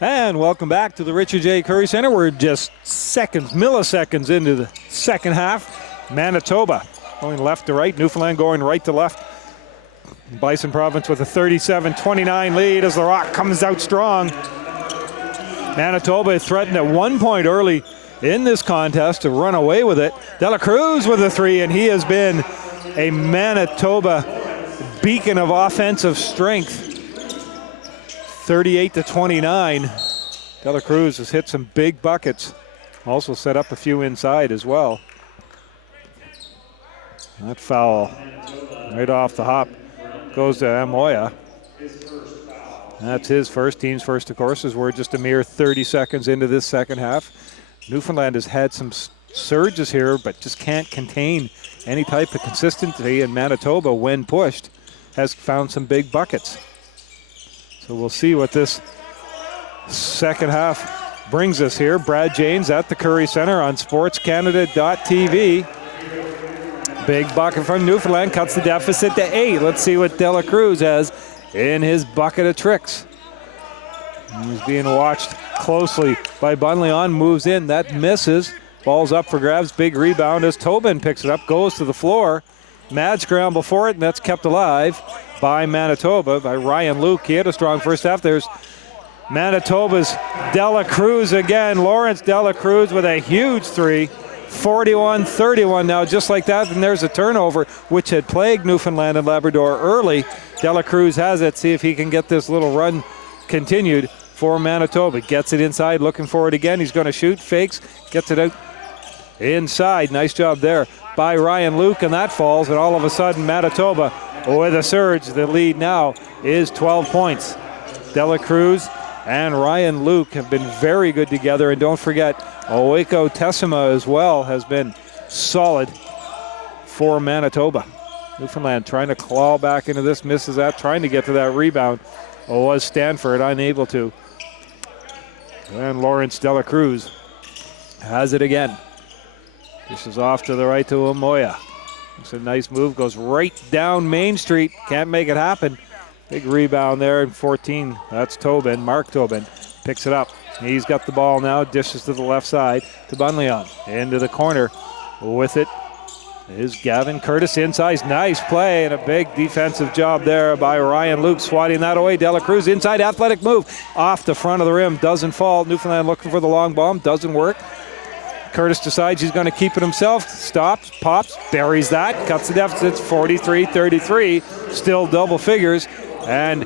And welcome back to the Richard J. Curry Center. We're just milliseconds into the second half. Manitoba going left to right, Newfoundland going right to left. Bison Province with a 37-29 lead as the Rock comes out strong. Manitoba threatened at one point early in this contest to run away with it. De La Cruz with a three, and he has been a Manitoba beacon of offensive strength. 38-29. De La Cruz has hit some big buckets. Also set up a few inside as well. That foul right off the hop goes to Amoya. That's his first, team's first, of course, as we're just a mere 30 seconds into this second half. Newfoundland has had some surges here, but just can't contain any type of consistency, and Manitoba, when pushed, has found some big buckets. So we'll see what this second half brings us here. Brad James at the Curry Center on SportsCanada.TV. Big bucket from Newfoundland, cuts the deficit to 8. Let's see what De La Cruz has in his bucket of tricks. He's being watched closely by Bunleon, moves in, that misses. Ball's up for grabs, big rebound as Tobin picks it up, goes to the floor. Mad scramble for it, and that's kept alive by Manitoba, by Ryan Luke. He had a strong first half. There's Manitoba's De La Cruz again. Lawrence De La Cruz with a huge three. 41-31 now, just like that, and there's a turnover which had plagued Newfoundland and Labrador early. De La Cruz has it. See if he can get this little run continued for Manitoba. Gets it inside, looking for it again. He's going to shoot, fakes, gets it out inside. Nice job there by Ryan Luke, and that falls, and all of a sudden Manitoba with a surge. The lead now is 12 points. De La Cruz and Ryan Luke have been very good together, and don't forget, Oweko Tessima as well has been solid for Manitoba. Newfoundland trying to claw back into this, misses that, trying to get to that rebound. Was Stanford unable to. And Lawrence De La Cruz has it again. This is off to the right to Amoya. It's a nice move, goes right down Main Street. Can't make it happen. Big rebound there in 14. That's Tobin, Mark Tobin. Picks it up. He's got the ball now, dishes to the left side to Bunleon. Into the corner with it is Gavin Curtis inside. Nice play and a big defensive job there by Ryan Luke, swatting that away. De La Cruz inside, athletic move. Off the front of the rim, doesn't fall. Newfoundland looking for the long bomb, doesn't work. Curtis decides he's going to keep it himself. Stops, pops, buries that, cuts the deficit. 43-33, still double figures. And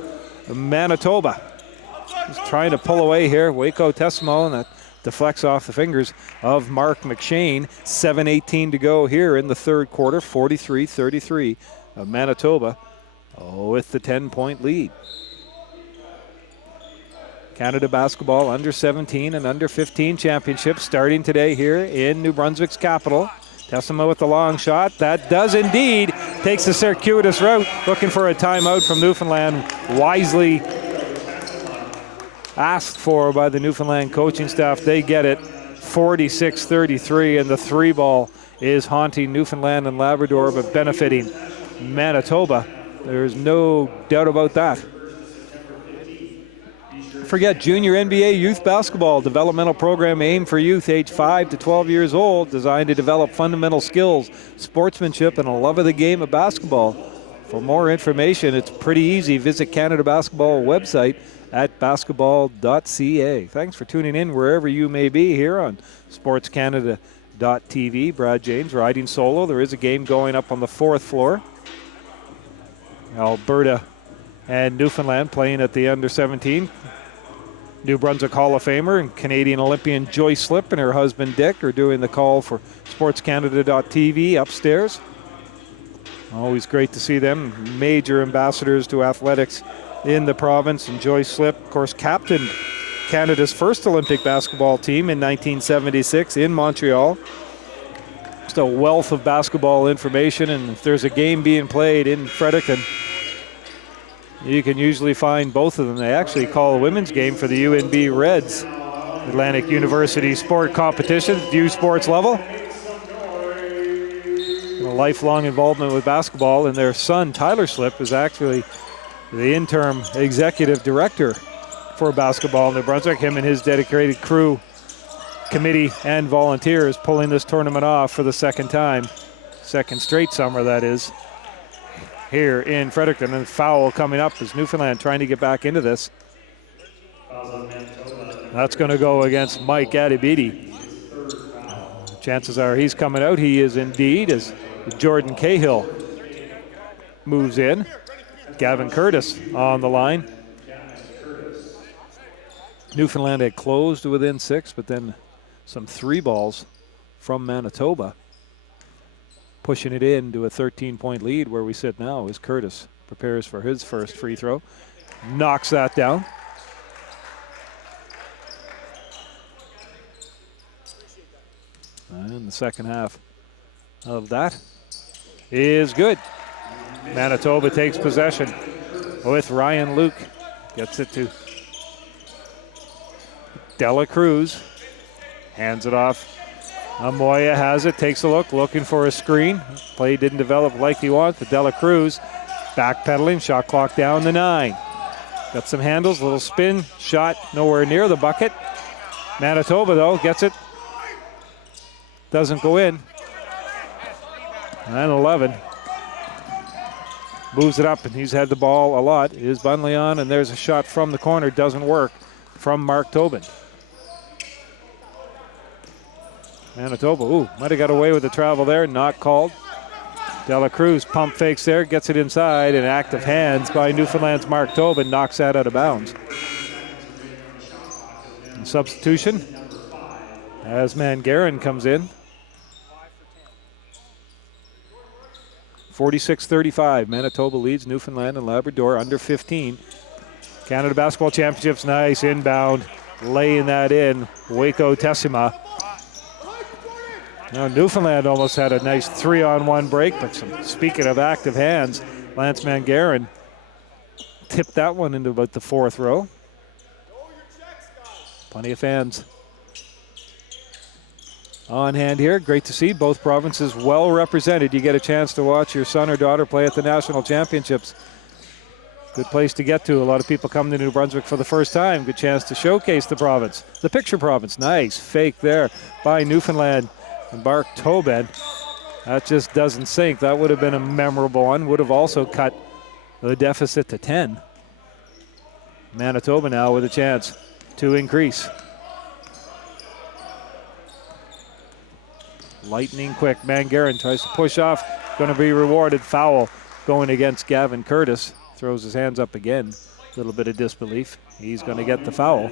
Manitoba is trying to pull away here. Waco Tessimo, and that deflects off the fingers of Mark McShane. 7:18 to go here in the third quarter. 43-33 of Manitoba with the 10-point lead. Canada Basketball under 17 and under 15 championships starting today here in New Brunswick's capital. Tessima with the long shot. That does indeed. Takes the circuitous route. Looking for a timeout from Newfoundland. Wisely asked for by the Newfoundland coaching staff. They get it. 46-33, and the three ball is haunting Newfoundland and Labrador, but benefiting Manitoba. There's no doubt about that. Forget Junior NBA Youth Basketball developmental program aimed for youth age 5 to 12 years old, designed to develop fundamental skills, sportsmanship, and a love of the game of basketball. For more information, it's pretty easy. Visit Canada Basketball website at basketball.ca. Thanks for tuning in wherever you may be here on SportsCanada.TV. Brad James riding solo. There is a game going up on the fourth floor. Alberta and Newfoundland playing at the under 17. New Brunswick Hall of Famer and Canadian Olympian Joyce Slip and her husband Dick are doing the call for SportsCanada.TV upstairs. Always great to see them. Major ambassadors to athletics in the province. And Joyce Slip, of course, captained Canada's first Olympic basketball team in 1976 in Montreal. Just a wealth of basketball information, and if there's a game being played in Fredericton, you can usually find both of them. They actually call a women's game for the UNB Reds Atlantic University sport competition at U sports level. A lifelong involvement with basketball, and their son Tyler Slip is actually the interim executive director for basketball in New Brunswick. Him and his dedicated crew, committee, and volunteers pulling this tournament off for the second time. Second straight summer, that is, here in Fredericton. And foul coming up as Newfoundland trying to get back into this. That's going to go against Mike Adibidi. Chances are he's coming out. He is indeed, as Jordan Cahill moves in. Gavin Curtis on the line. Newfoundland had closed within 6, but then some 3 balls from Manitoba. Pushing it into a 13-point lead where we sit now is Curtis. Prepares for his first free throw. Knocks that down. And the second half of that is good. Manitoba takes possession with Ryan Luke. Gets it to Dela Cruz. Hands it off. Amoya has it, takes a look, looking for a screen. Play didn't develop like he wants, but Dela Cruz backpedaling, shot clock down to 9. Got some handles, little spin, shot nowhere near the bucket. Manitoba, though, gets it. Doesn't go in. And 11. Moves it up, and he's had the ball a lot. Is Bunleon, and there's a shot from the corner, doesn't work, from Mark Tobin. Manitoba, might have got away with the travel there, not called. Dela Cruz pump fakes there, gets it inside, and active hands by Newfoundland's Mark Tobin knocks that out of bounds. And substitution as Mangarin comes in. 46-35, Manitoba leads Newfoundland and Labrador under 15. Canada Basketball Championships, nice inbound, laying that in, Waco Tessima. Now Newfoundland almost had a nice 3-on-1 break, but speaking of active hands, Lance Mangarin tipped that one into about the 4th row. Plenty of fans on hand here. Great to see both provinces well represented. You get a chance to watch your son or daughter play at the national championships. Good place to get to. A lot of people come to New Brunswick for the first time. Good chance to showcase the province. The picture province. Nice fake there by Newfoundland and Mark Tobin. That just doesn't sink. That would have been a memorable one. Would have also cut the deficit to 10. Manitoba now with a chance to increase. Lightning quick. Mangarin tries to push off. Going to be rewarded. Foul going against Gavin Curtis. Throws his hands up again. A little bit of disbelief. He's going to get the foul.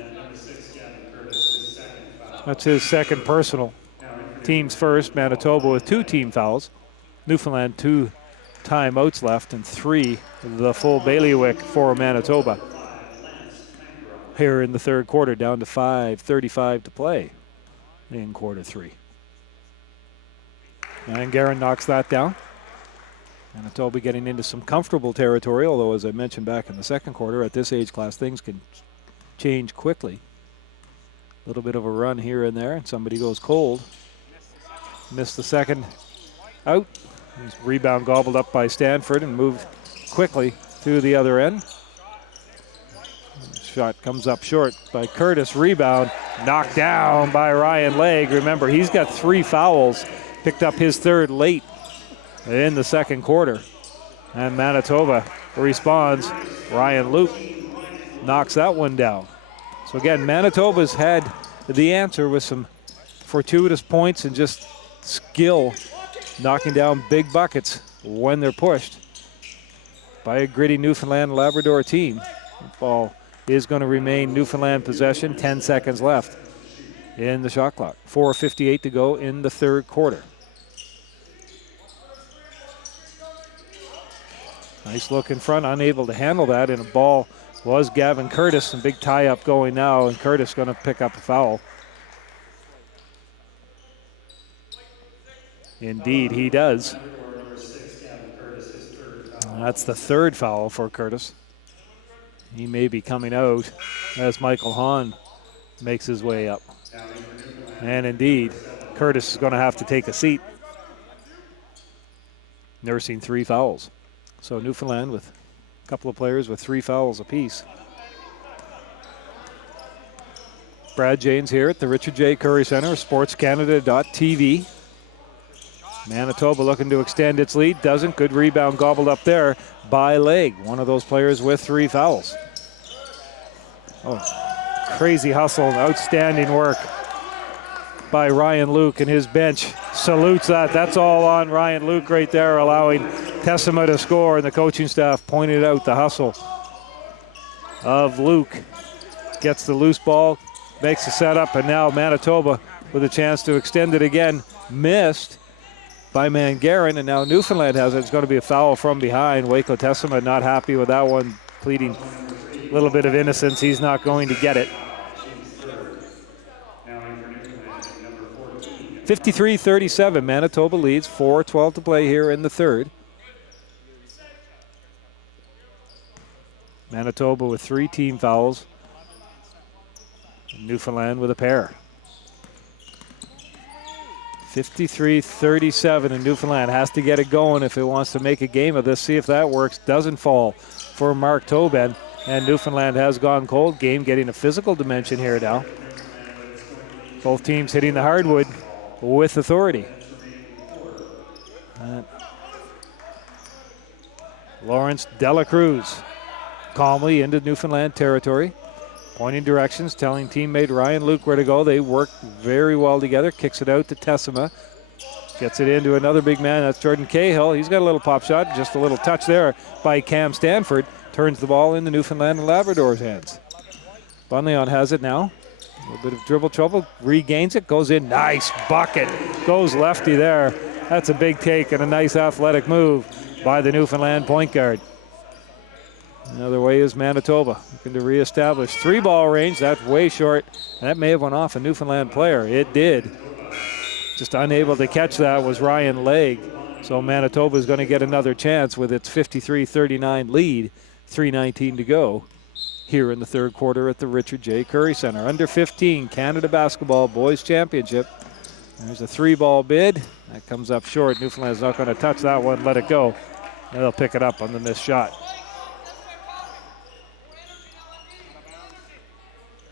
That's his second personal. Teams first. Manitoba with 2 team fouls. Newfoundland 2 timeouts left and 3 the full bailiwick for Manitoba. Here in the 3rd quarter, down to 5:35 to play in quarter 3. And Guerin knocks that down. Manitoba getting into some comfortable territory, although as I mentioned back in the 2nd quarter, at this age class things can change quickly. A little bit of a run here and there, and somebody goes cold. Missed the second out. His rebound gobbled up by Stanford and moved quickly to the other end. Shot comes up short by Curtis. Rebound knocked down by Ryan Legg. Remember, he's got 3 fouls. Picked up his 3rd late in the 2nd quarter. And Manitoba responds. Ryan Luke knocks that one down. So again, Manitoba's had the answer with some fortuitous points and just skill knocking down big buckets when they're pushed by a gritty Newfoundland Labrador team. The ball is going to remain Newfoundland possession. 10 seconds left in the shot clock. 4:58 to go in the 3rd quarter. Nice look in front, unable to handle that, and a ball was Gavin Curtis. Some big tie-up going now, and Curtis going to pick up a foul. Indeed, he does. That's the 3rd foul for Curtis. He may be coming out as Michael Hahn makes his way up. And indeed, Curtis is going to have to take a seat, nursing 3 fouls. So Newfoundland with a couple of players with 3 fouls apiece. Brad Janes here at the Richard J. Curry Center, SportsCanada.TV. Manitoba looking to extend its lead. Doesn't. Good rebound gobbled up there by Legg. One of those players with 3 fouls. Oh, crazy hustle. Outstanding work by Ryan Luke, and his bench salutes that. That's all on Ryan Luke right there, allowing Tessima to score, and the coaching staff pointed out the hustle of Luke. Gets the loose ball, makes the setup, and now Manitoba with a chance to extend it again. Missed by Mangarin, and now Newfoundland has it. It's going to be a foul from behind. Waco Tessima not happy with that one, pleading a little bit of innocence. He's not going to get it. 53-37, Manitoba leads, 4:12 to play here in the third. Manitoba with 3 team fouls. Newfoundland with a pair. 53-37, and Newfoundland has to get it going if it wants to make a game of this. See if that works. Doesn't fall for Mark Tobin, and Newfoundland has gone cold. Game getting a physical dimension here now. Both teams hitting the hardwood with authority. Lawrence Dela Cruz calmly into Newfoundland territory, pointing directions, telling teammate Ryan Luke where to go. They work very well together. Kicks it out to Tessima. Gets it into another big man. That's Jordan Cahill. He's got a little pop shot. Just a little touch there by Cam Stanford. Turns the ball into Newfoundland and Labrador's hands. Bunleon has it now. A little bit of dribble trouble, regains it, goes in, nice bucket, goes lefty there. That's a big take and a nice athletic move by the Newfoundland point guard. Another way is Manitoba, looking to reestablish 3-ball range. That's way short, and that may have went off a Newfoundland player. It did. Just unable to catch that was Ryan Legg. So Manitoba is going to get another chance with its 53-39 lead, 3:19 to go here in the third quarter at the Richard J. Curry Center. Under 15 Canada Basketball Boys Championship. There's a 3-ball bid. That comes up short. Newfoundland's not going to touch that one, let it go. And they'll pick it up on the missed shot.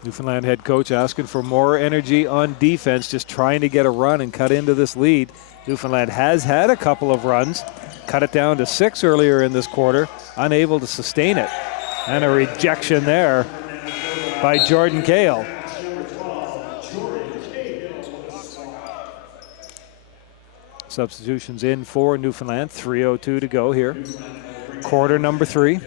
Newfoundland head coach asking for more energy on defense, just trying to get a run and cut into this lead. Newfoundland has had a couple of runs, cut it down to 6 earlier in this quarter, unable to sustain it. And a rejection there by Jordan Cahill. Substitutions in for Newfoundland. 3:02 to go here. Quarter number 3.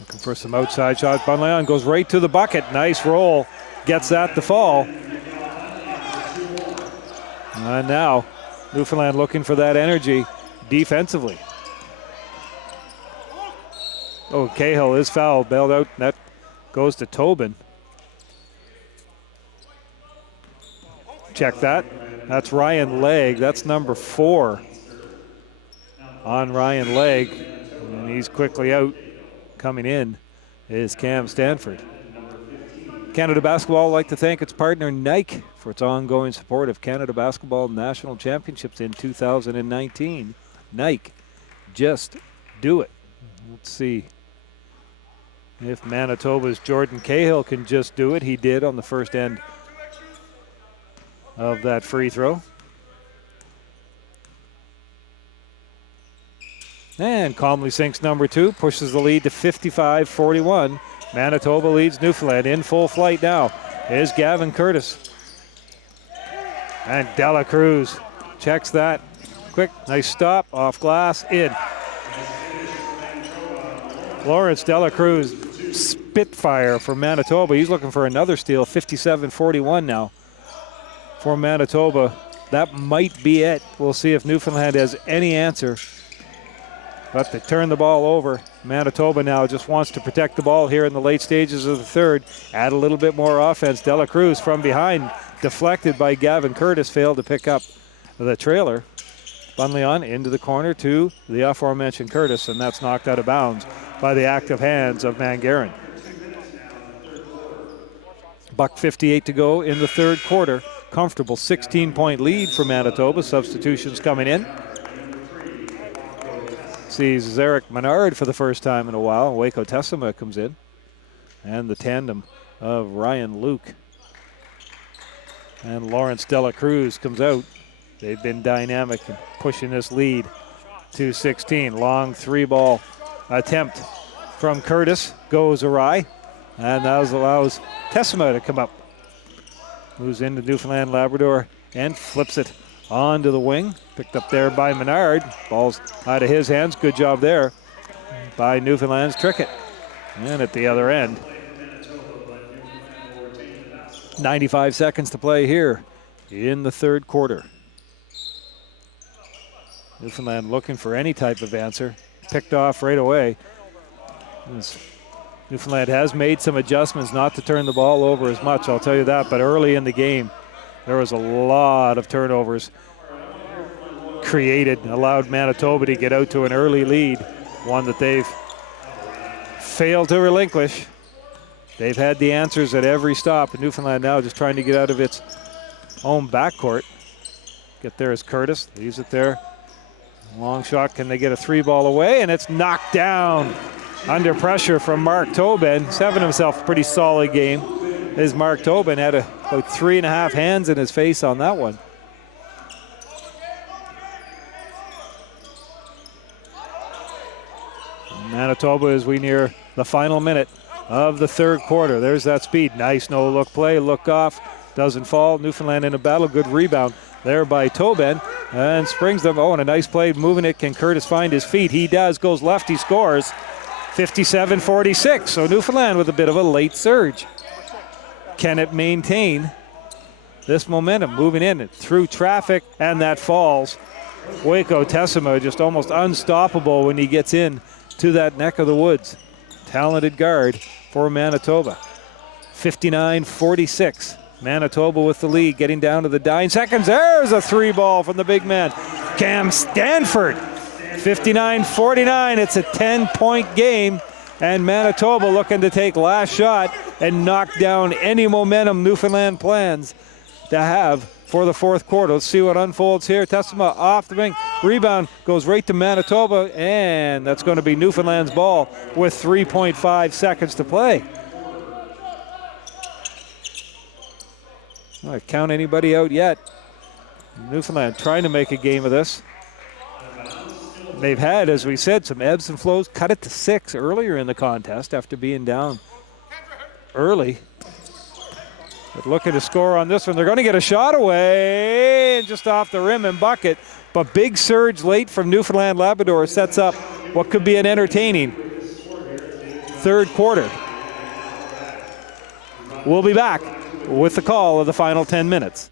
Looking for some outside shots. Bunleon goes right to the bucket. Nice roll. Gets that to fall. And now Newfoundland looking for that energy defensively. Oh, Cahill is fouled, bailed out. That goes to Tobin. Check that. That's Ryan Legg. That's number 4 on Ryan Legg. And he's quickly out. Coming in is Cam Stanford. Canada Basketball would like to thank its partner Nike for its ongoing support of Canada Basketball National Championships in 2019. Nike, just do it. Let's see if Manitoba's Jordan Cahill can just do it. He did on the first end of that free throw. And calmly sinks number 2, pushes the lead to 55-41. Manitoba leads Newfoundland in full flight now. Is Gavin Curtis. And Dela Cruz checks that. Quick, nice stop, off glass, in. Lawrence Dela Cruz, spitfire for Manitoba. He's looking for another steal, 57-41 now for Manitoba. That might be it. We'll see if Newfoundland has any answer. But they turn the ball over. Manitoba now just wants to protect the ball here in the late stages of the third. Add a little bit more offense. Dela Cruz from behind, deflected by Gavin Curtis, failed to pick up the trailer. Bunleon into the corner to the aforementioned Curtis, and that's knocked out of bounds by the active hands of Mangarin. $1:58 to go in the third quarter. Comfortable 16-point lead for Manitoba. Substitutions coming in. sees Zarek Menard for the first time in a while. Waco Tessima comes in. And the tandem of Ryan Luke and Lawrence Dela Cruz comes out. They've been dynamic in pushing this lead to 16. Long 3-ball attempt from Curtis goes awry. And that allows Tessima to come up. Moves into Newfoundland Labrador and flips it onto the wing. Picked up there by Menard. Ball's out of his hands. Good job there by Newfoundland's Trickett. And at the other end, 95 seconds to play here in the third quarter. Newfoundland looking for any type of answer. Picked off right away. Newfoundland has made some adjustments not to turn the ball over as much, I'll tell you that, but early in the game, there was a lot of turnovers created, allowed Manitoba to get out to an early lead, one that they've failed to relinquish. They've had the answers at every stop, and Newfoundland now just trying to get out of its own backcourt. Get there is Curtis, leaves it there. Long shot, can they get a 3-ball away? And it's knocked down under pressure from Mark Tobin. He's having himself a pretty solid game. As Mark Tobin had about 3.5 hands in his face on that one. Manitoba as we near the final minute of the third quarter. There's that speed. Nice no-look play. Look off. Doesn't fall. Newfoundland in a battle. Good rebound there by Tobin. And springs them. Oh, and a nice play. Moving it. Can Curtis find his feet? He does. Goes left. He scores. 57-46. So Newfoundland with a bit of a late surge. Can it maintain this momentum? Moving in through traffic. And that falls. Waco Tessima just almost unstoppable when he gets in to that neck of the woods. Talented guard for Manitoba. 59-46. Manitoba with the lead, getting down to the 9 seconds. There's a 3-ball from the big man, Cam Stanford. 59-49. It's a 10-point game, and Manitoba looking to take last shot and knock down any momentum Newfoundland plans to have for the fourth quarter. Let's see what unfolds here. Tessima off the wing. Rebound goes right to Manitoba, and that's going to be Newfoundland's ball with 3.5 seconds to play. Not count anybody out yet. Newfoundland trying to make a game of this. They've had, as we said, some ebbs and flows. Cut it to 6 earlier in the contest after being down early. But looking to score on this one. They're going to get a shot away and just off the rim and bucket. But big surge late from Newfoundland Labrador sets up what could be an entertaining third quarter. We'll be back with the call of the final 10 minutes.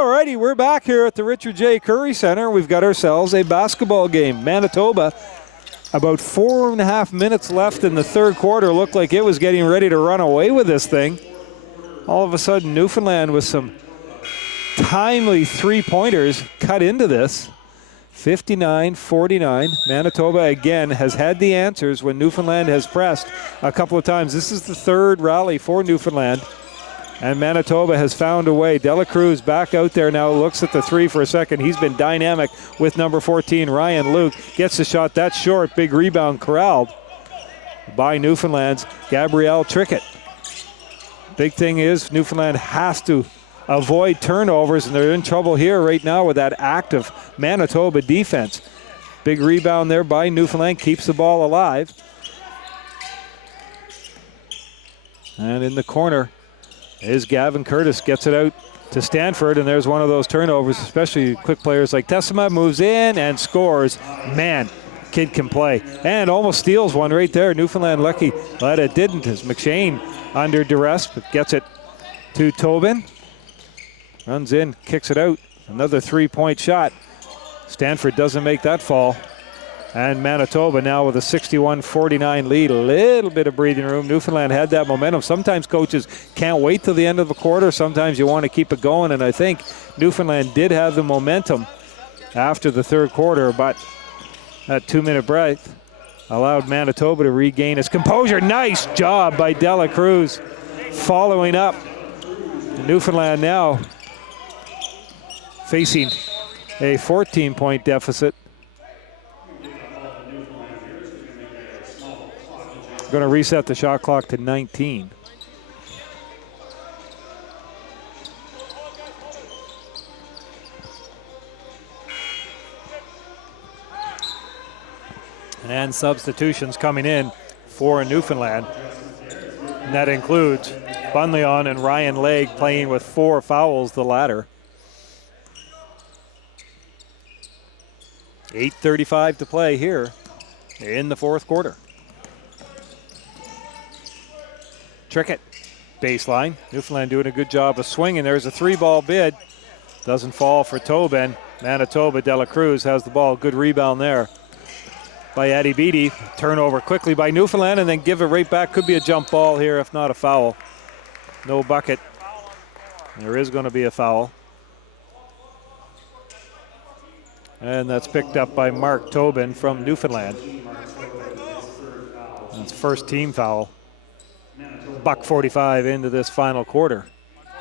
All righty, we're back here at the Richard J. Curry Center. We've got ourselves a basketball game. Manitoba, about 4.5 minutes left in the third quarter. Looked like it was getting ready to run away with this thing. All of a sudden, Newfoundland with some timely three-pointers cut into this. 59-49. Manitoba, again, has had the answers when Newfoundland has pressed a couple of times. This is the third rally for Newfoundland. And Manitoba has found a way. Dela Cruz back out there now, looks at the three for a second. He's been dynamic with number 14, Ryan Luke. Gets the shot, that's short. Big rebound corralled by Newfoundland's Gabrielle Trickett. Big thing is Newfoundland has to avoid turnovers, and they're in trouble here right now with that active Manitoba defense. Big rebound there by Newfoundland, keeps the ball alive. And in the corner is Gavin Curtis, gets it out to Stanford, and there's one of those turnovers, especially quick players like Tessima, moves in and scores. Man, kid can play. And almost steals one right there. Newfoundland lucky that it didn't, as McShane under duress, but gets it to Tobin. Runs in, kicks it out. Another three-point shot. Stanford doesn't make that fall. And Manitoba now with a 61-49 lead. A little bit of breathing room. Newfoundland had that momentum. Sometimes coaches can't wait till the end of the quarter. Sometimes you want to keep it going. And I think Newfoundland did have the momentum after the third quarter. But that 2-minute break allowed Manitoba to regain its composure. Nice job by Dela Cruz following up. Newfoundland now facing a 14-point deficit. Going to reset the shot clock to 19. And substitutions coming in for Newfoundland. And that includes Bunleon and Ryan Legg playing with 4 fouls, the latter. 8:35 to play here in the fourth quarter. Trickett, baseline. Newfoundland doing a good job of swinging. There's a 3-ball bid. Doesn't fall for Tobin. Manitoba, Dela Cruz has the ball. Good rebound there by Addy Beatty. Turnover quickly by Newfoundland and then give it right back. Could be a jump ball here, if not a foul. No bucket. There is going to be a foul. And that's picked up by Mark Tobin from Newfoundland. That's first team foul. $1:45 into this final quarter,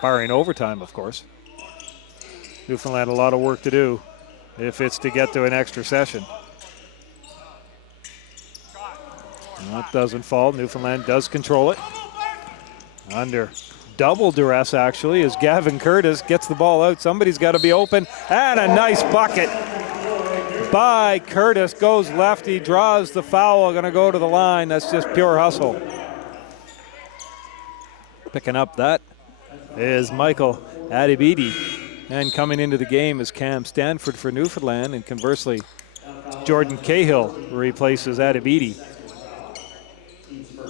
barring overtime, of course. Newfoundland a lot of work to do if it's to get to an extra session. That doesn't fall. Newfoundland does control it. Under double duress, actually, as Gavin Curtis gets the ball out. Somebody's got to be open. And a nice bucket by Curtis. Goes lefty, draws the foul, going to go to the line. That's just pure hustle. Picking up that is Michael Adibidi. And coming into the game is Cam Stanford for Newfoundland, and conversely, Jordan Cahill replaces Adibidi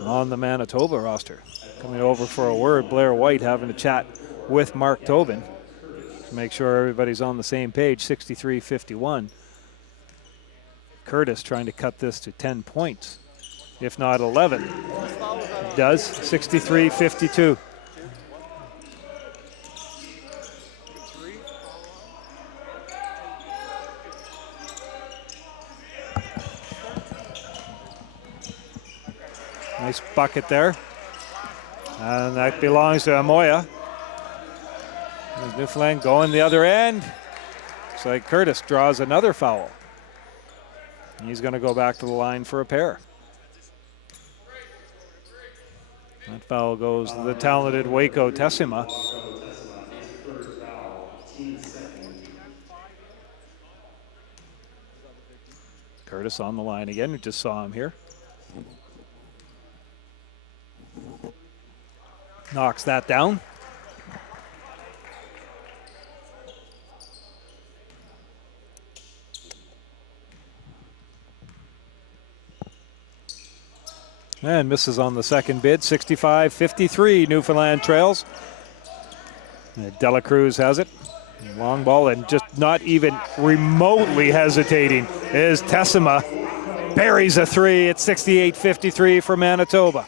on the Manitoba roster. Coming over for a word, Blair White having a chat with Mark Tobin to make sure everybody's on the same page. 63-51. Curtis trying to cut this to 10 points, if not 11. Does. 63-52. Nice bucket there. And that belongs to Amoya. Newfoundland going the other end. Looks like Curtis draws another foul. He's going to go back to the line for a pair. That foul goes to the talented Waco Tessima. Curtis on the line again. We just saw him here. Knocks that down. And misses on the second bid. 65-53, Newfoundland trails. Dela Cruz has it. Long ball, and just not even remotely hesitating is Tessima. Buries a three at 68-53 for Manitoba.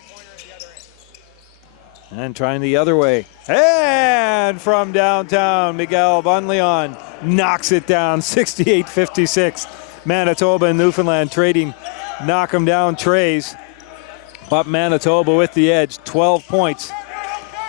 And trying the other way. And from downtown, Miguel Bonleon knocks it down, 68-56. Manitoba and Newfoundland trading knock 'em down trays. But Manitoba with the edge, 12 points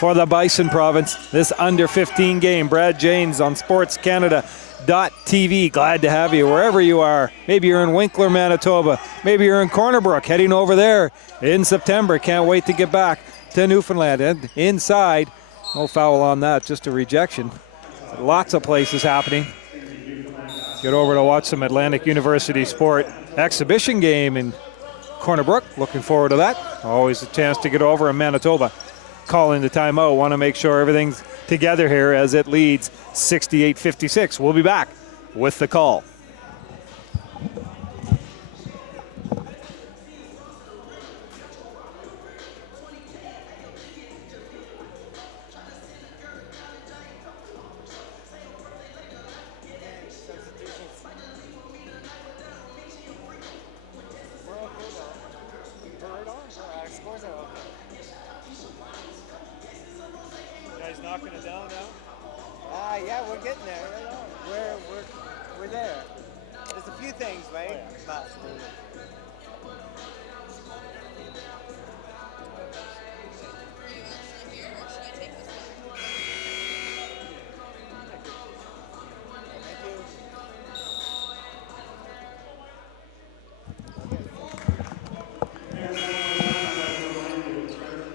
for the Bison province. This under 15 game. Brad James on SportsCanada.TV. Glad to have you wherever you are. Maybe you're in Winkler, Manitoba. Maybe you're in Corner Brook, heading over there in September. Can't wait to get back to Newfoundland. And inside, no foul on that, just a rejection. Lots of places happening. Get over to watch some Atlantic University Sport exhibition game in Corner Brook. Looking forward to that. Always a chance to get over in Manitoba. Calling the timeout. Want to make sure everything's together here as it leads 68-56. We'll be back with the call. Knocking it down now? Yeah, we're getting there. We're there. There's a few things, right? But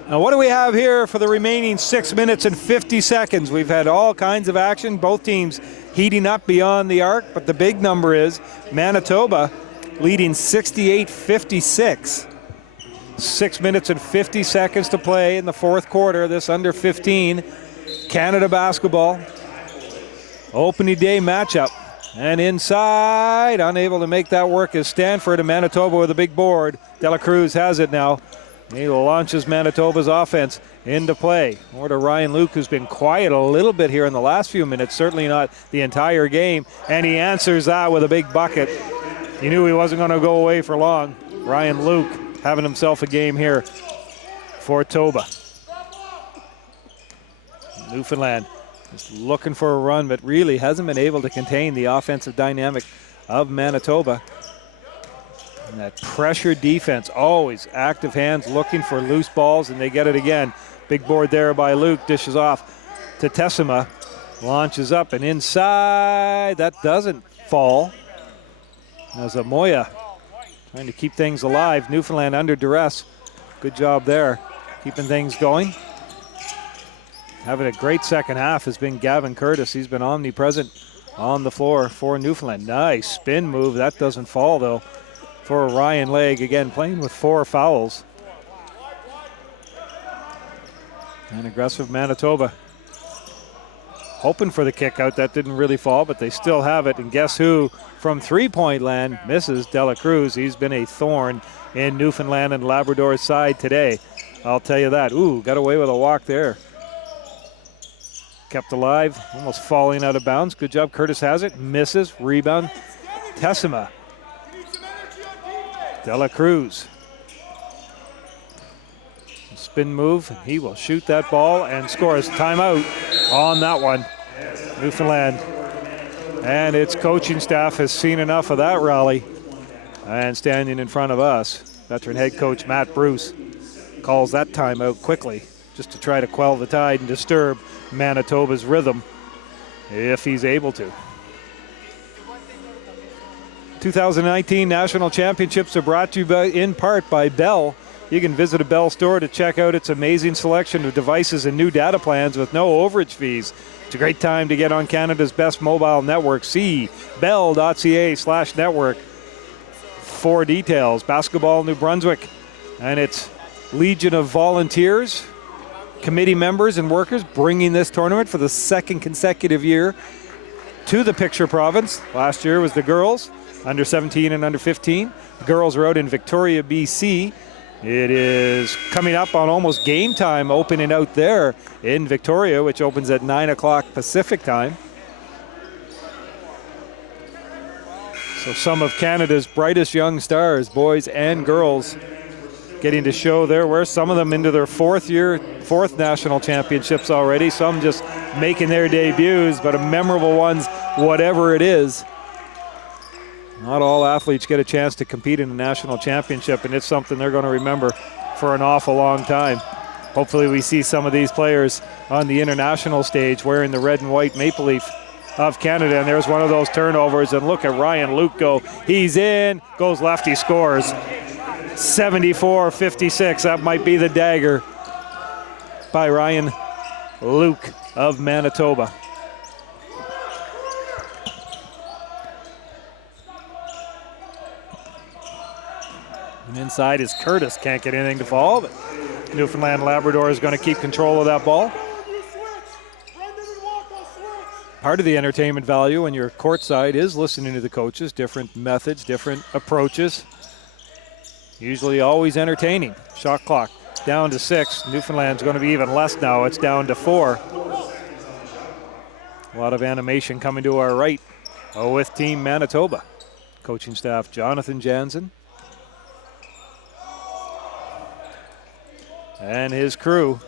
Now what do we have here for the remaining 6 minutes and 50 seconds? We've had all kinds of action, both teams heating up beyond the arc, but the big number is Manitoba leading 68-56. 6 minutes and 50 seconds to play in the fourth quarter, this under 15 Canada basketball opening day matchup. And inside, unable to make that work is Stanford, and Manitoba with a big board. De La Cruz has it now. He launches Manitoba's offense into play. Over to Ryan Luke, who's been quiet a little bit here in the last few minutes, certainly not the entire game, and he answers that with a big bucket. You knew he wasn't going to go away for long. Ryan Luke having himself a game here for Toba. Newfoundland just looking for a run, but really hasn't been able to contain the offensive dynamic of Manitoba. And that pressure defense, always active hands looking for loose balls, and they get it again. Big board there by Luke, dishes off to Tessima. Launches up and inside, that doesn't fall. As Amoya trying to keep things alive. Newfoundland under duress. Good job there, keeping things going. Having a great second half has been Gavin Curtis. He's been omnipresent on the floor for Newfoundland. Nice spin move, that doesn't fall though. For Ryan Legg, again playing with 4 fouls. And aggressive Manitoba. Hoping for the kick out, that didn't really fall, but they still have it. And guess who from three-point land misses? De La Cruz. He's been a thorn in Newfoundland and Labrador's side today. I'll tell you that. Ooh, got away with a walk there. Kept alive, almost falling out of bounds. Good job, Curtis has it, misses, rebound. Tessima. De La Cruz. Spin move, he will shoot that ball and scores. Timeout on that one. Newfoundland and its coaching staff has seen enough of that rally. And standing in front of us, veteran head coach Matt Bruce calls that timeout quickly just to try to quell the tide and disturb Manitoba's rhythm if he's able to. 2019 National Championships are brought to you in part by Bell. You can visit a Bell store to check out its amazing selection of devices and new data plans with no overage fees. It's a great time to get on Canada's best mobile network. See bell.ca/network for details. Basketball New Brunswick and its Legion of Volunteers, committee members and workers bringing this tournament for the second consecutive year to the Picture Province. Last year was the girls, under 17 and under 15. The girls are out in Victoria, BC. It is coming up on almost game time, opening out there in Victoria, which opens at 9 o'clock Pacific time. So some of Canada's brightest young stars, boys and girls, getting to show their worth. Some of them into their fourth national championships already. Some just making their debuts, but a memorable ones, whatever it is. Not all athletes get a chance to compete in a national championship, and it's something they're going to remember for an awful long time. Hopefully we see some of these players on the international stage wearing the red and white maple leaf of Canada. And there's one of those turnovers, and look at Ryan Luke go. He's in, goes left, he scores. 74-56, that might be the dagger by Ryan Luke of Manitoba. And inside is Curtis, can't get anything to fall, but Newfoundland Labrador is going to keep control of that ball. Part of the entertainment value when you're courtside is listening to the coaches, different methods, different approaches. Usually always entertaining. Shot clock down to 6. Newfoundland's going to be even less now. It's down to 4. A lot of animation coming to our right with Team Manitoba. Coaching staff, Jonathan Jansen and his crew.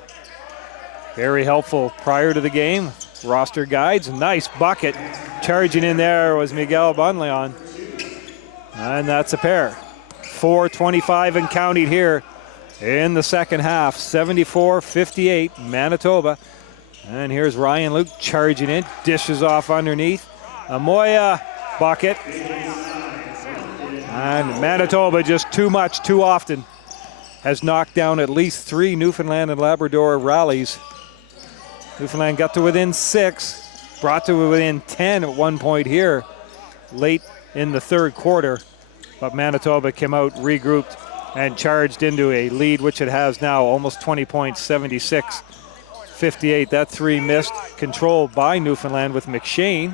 Very helpful prior to the game. Roster guides, nice bucket. Charging in there was Miguel Bonleon. And that's a pair. 4:25 and counting here in the second half. 74-58 Manitoba. And here's Ryan Luke charging in. Dishes off underneath. Amoya bucket. And Manitoba just too much, too often. Has knocked down at least 3 Newfoundland and Labrador rallies. Newfoundland got to within 6, brought to within 10 at one point here late in the third quarter. But Manitoba came out, regrouped, and charged into a lead, which it has now, almost 20 points, 76-58. That 3 missed, controlled by Newfoundland with McShane.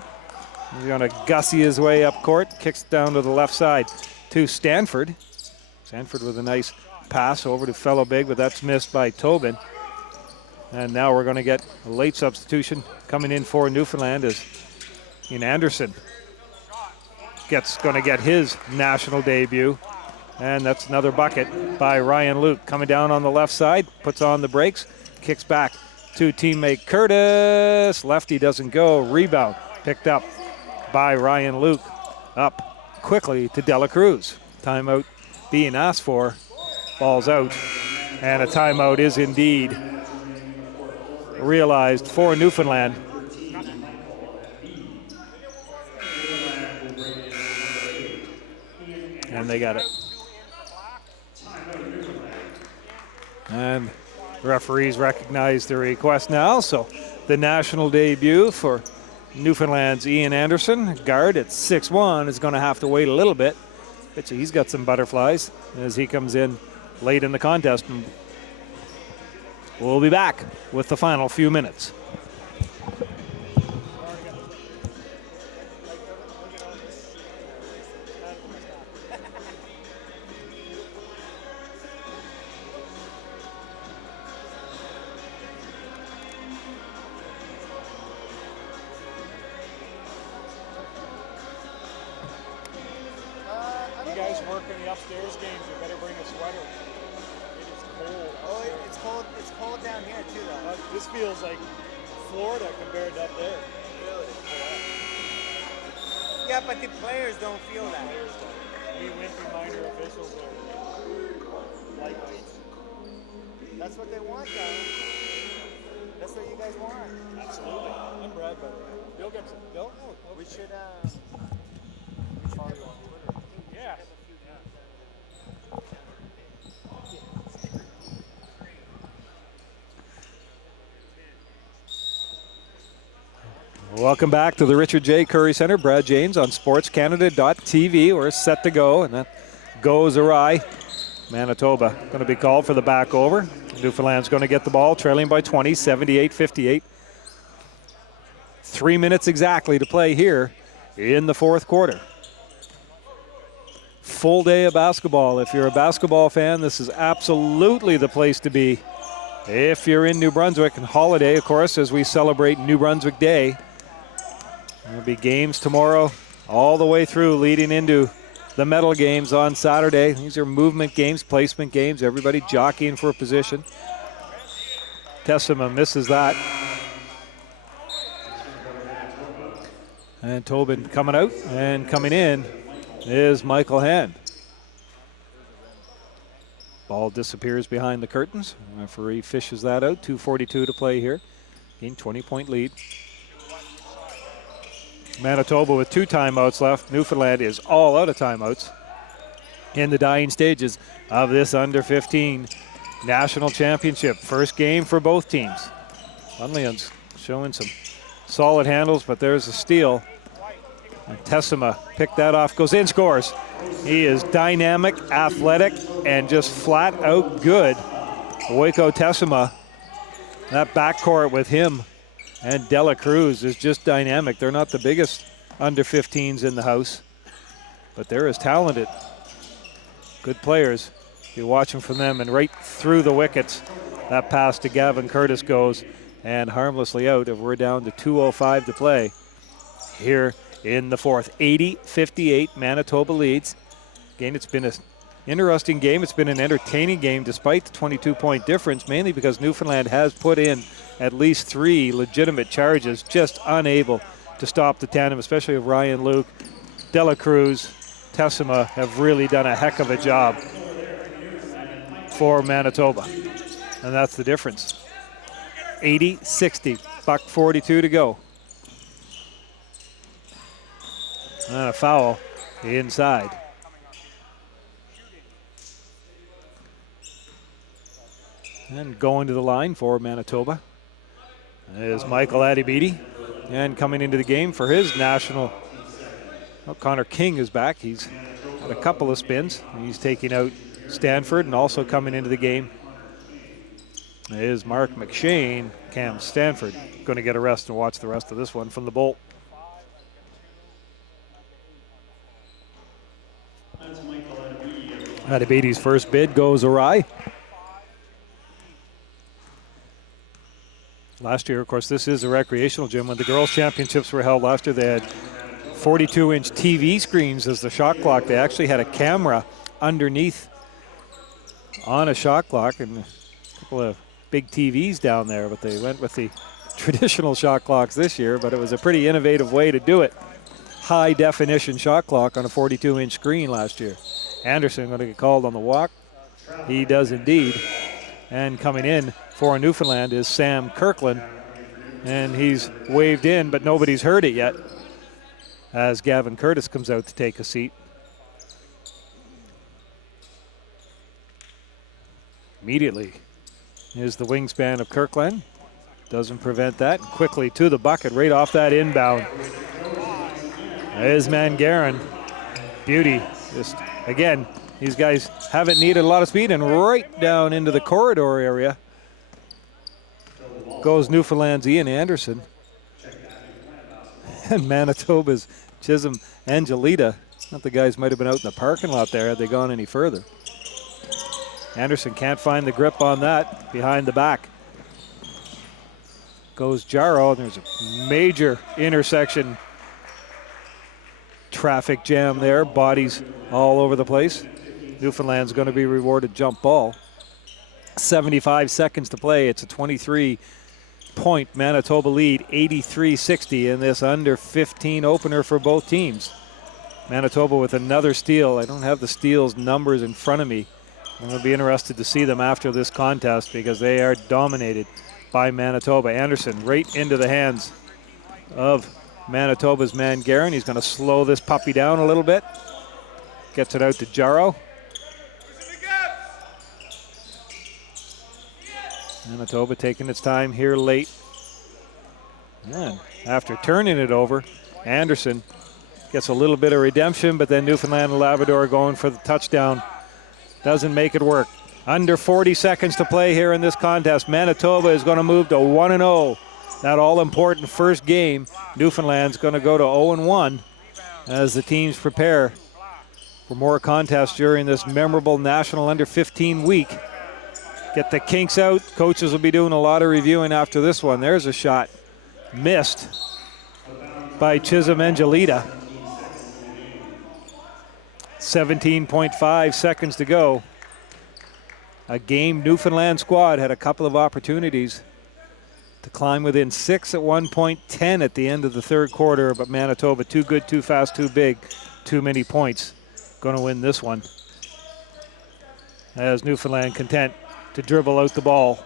He's going to gussy his way up court, kicks down to the left side to Stanford. Stanford with a nice pass over to fellow big, but that's missed by Tobin. And now we're going to get a late substitution coming in for Newfoundland as Ian Anderson going to get his national debut. And that's another bucket by Ryan Luke. Coming down on the left side, puts on the brakes, kicks back to teammate Curtis. Lefty doesn't go. Rebound picked up by Ryan Luke. Up quickly to Dela Cruz. Timeout being asked for. Ball's out. And a timeout is indeed realized for Newfoundland. And they got it. And the referees recognize the request now. So the national debut for Newfoundland's Ian Anderson, guard at 6'1", is going to have to wait a little bit. Bet you he's got some butterflies as he comes in late in the contest. And we'll be back with the final few minutes. Upstairs games, you better bring a sweater. It is cold. Oh, it's cold. It's cold down here too, though. This feels like Florida compared to up there. Really? Yeah, but the players don't feel that. We wimpy minor officials are lightweights. That's what they want, though. That's what you guys want. Absolutely. I'm Brad, but Bill Gibson. Bill? Oh, we should. Follow you on Twitter. Yeah. Welcome back to the Richard J. Curry Center. Brad James on SportsCanada.TV. We're set to go, and that goes awry. Manitoba going to be called for the back over. Newfoundland's going to get the ball, trailing by 20, 78-58. 3 minutes exactly to play here in the fourth quarter. Full day of basketball. If you're a basketball fan, this is absolutely the place to be. If you're in New Brunswick, and holiday, of course, as we celebrate New Brunswick Day. There'll be games tomorrow all the way through, leading into the medal games on Saturday. These are movement games, placement games, everybody jockeying for a position. Tessima misses that. And Tobin coming out, and coming in is Michael Hand. Ball disappears behind the curtains. Referee fishes that out. 2:42 to play here. Gain 20-point lead. Manitoba with 2 timeouts left. Newfoundland is all out of timeouts in the dying stages of this under-15 national championship. First game for both teams. Unleon's showing some solid handles, but there's a steal. And Tessima picked that off, goes in, scores. He is dynamic, athletic, and just flat out good. Waco Tessima, that backcourt with him and Dela Cruz is just dynamic. They're not the biggest under-15s in the house, but they're as talented. Good players. You're watching from them, and right through the wickets, that pass to Gavin Curtis goes, and harmlessly out. If we're down to 2:05 to play here in the fourth. 80-58, Manitoba leads. Again, it's been an interesting game. It's been an entertaining game despite the 22-point difference, mainly because Newfoundland has put in at least 3 legitimate charges, just unable to stop the tandem, especially of Ryan Luke. Dela Cruz, Tessima have really done a heck of a job for Manitoba, and that's the difference. 80-60, $1:42 to go. And a foul inside. And going to the line for Manitoba is Michael Adibidi. And coming into the game for his national, Connor King is back. He's had a couple of spins. He's taking out Stanford, and also coming into the game is Mark McShane. Cam Stanford going to get a rest and watch the rest of this one from the Bolt. Adibidi's first bid goes awry. Last year, of course, this is a recreational gym. When the girls' championships were held last year, they had 42-inch TV screens as the shot clock. They actually had a camera underneath on a shot clock, and a couple of big TVs down there, but they went with the traditional shot clocks this year, but it was a pretty innovative way to do it. High definition shot clock on a 42-inch screen last year. Anderson going to get called on the walk. He does indeed. And coming in for Newfoundland is Sam Kirkland, and he's waved in, but nobody's heard it yet as Gavin Curtis comes out to take a seat. Immediately is the wingspan of Kirkland. Doesn't prevent that. Quickly to the bucket right off that inbound is Mangaran. Beauty. Just again, these guys haven't needed a lot of speed, and right down into the corridor area goes Newfoundland's Ian Anderson. And Manitoba's Chisholm Angelita. Thought the guys might have been out in the parking lot there had they gone any further. Anderson can't find the grip on that. Behind the back goes Jarro, and there's a major intersection traffic jam there. Bodies all over the place. Newfoundland's going to be rewarded jump ball. 75 seconds to play. It's a 23-point Manitoba lead, 83-60 in this under-15 opener for both teams. Manitoba with another steal. I don't have the steals numbers in front of me. I'm going to be interested to see them after this contest because they are dominated by Manitoba. Anderson right into the hands of Manitoba's Mangaran. He's going to slow this puppy down a little bit. Gets it out to Jarro. Manitoba taking its time here late. And after turning it over, Anderson gets a little bit of redemption, but then Newfoundland and Labrador going for the touchdown. Doesn't make it work. Under 40 seconds to play here in this contest. Manitoba is going to move to 1-0. That all-important first game. Newfoundland's going to go to 0-1 as the teams prepare for more contests during this memorable National Under-15 week. Get the kinks out. Coaches will be doing a lot of reviewing after this one. There's a shot missed by Chisholm Angelita. 17.5 seconds to go. A game Newfoundland squad had a couple of opportunities to climb within 6 at one point, 10 at the end of the third quarter, but Manitoba too good, too fast, too big, too many points. Going to win this one. As Newfoundland content to dribble out the ball.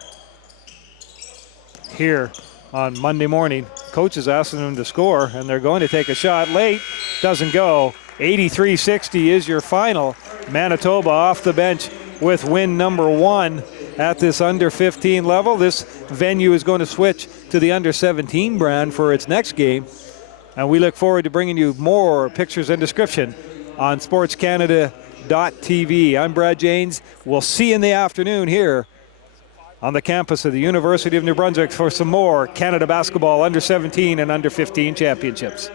Here on Monday morning, coach is asking them to score, and they're going to take a shot late. Doesn't go. 83-60 is your final. Manitoba off the bench with win number 1 at this under 15 level. This venue is going to switch to the under 17 brand for its next game. And we look forward to bringing you more pictures and description on SportsCanada.TV. I'm Brad Janes. We'll see you in the afternoon here on the campus of the University of New Brunswick for some more Canada basketball under 17 and under 15 championships.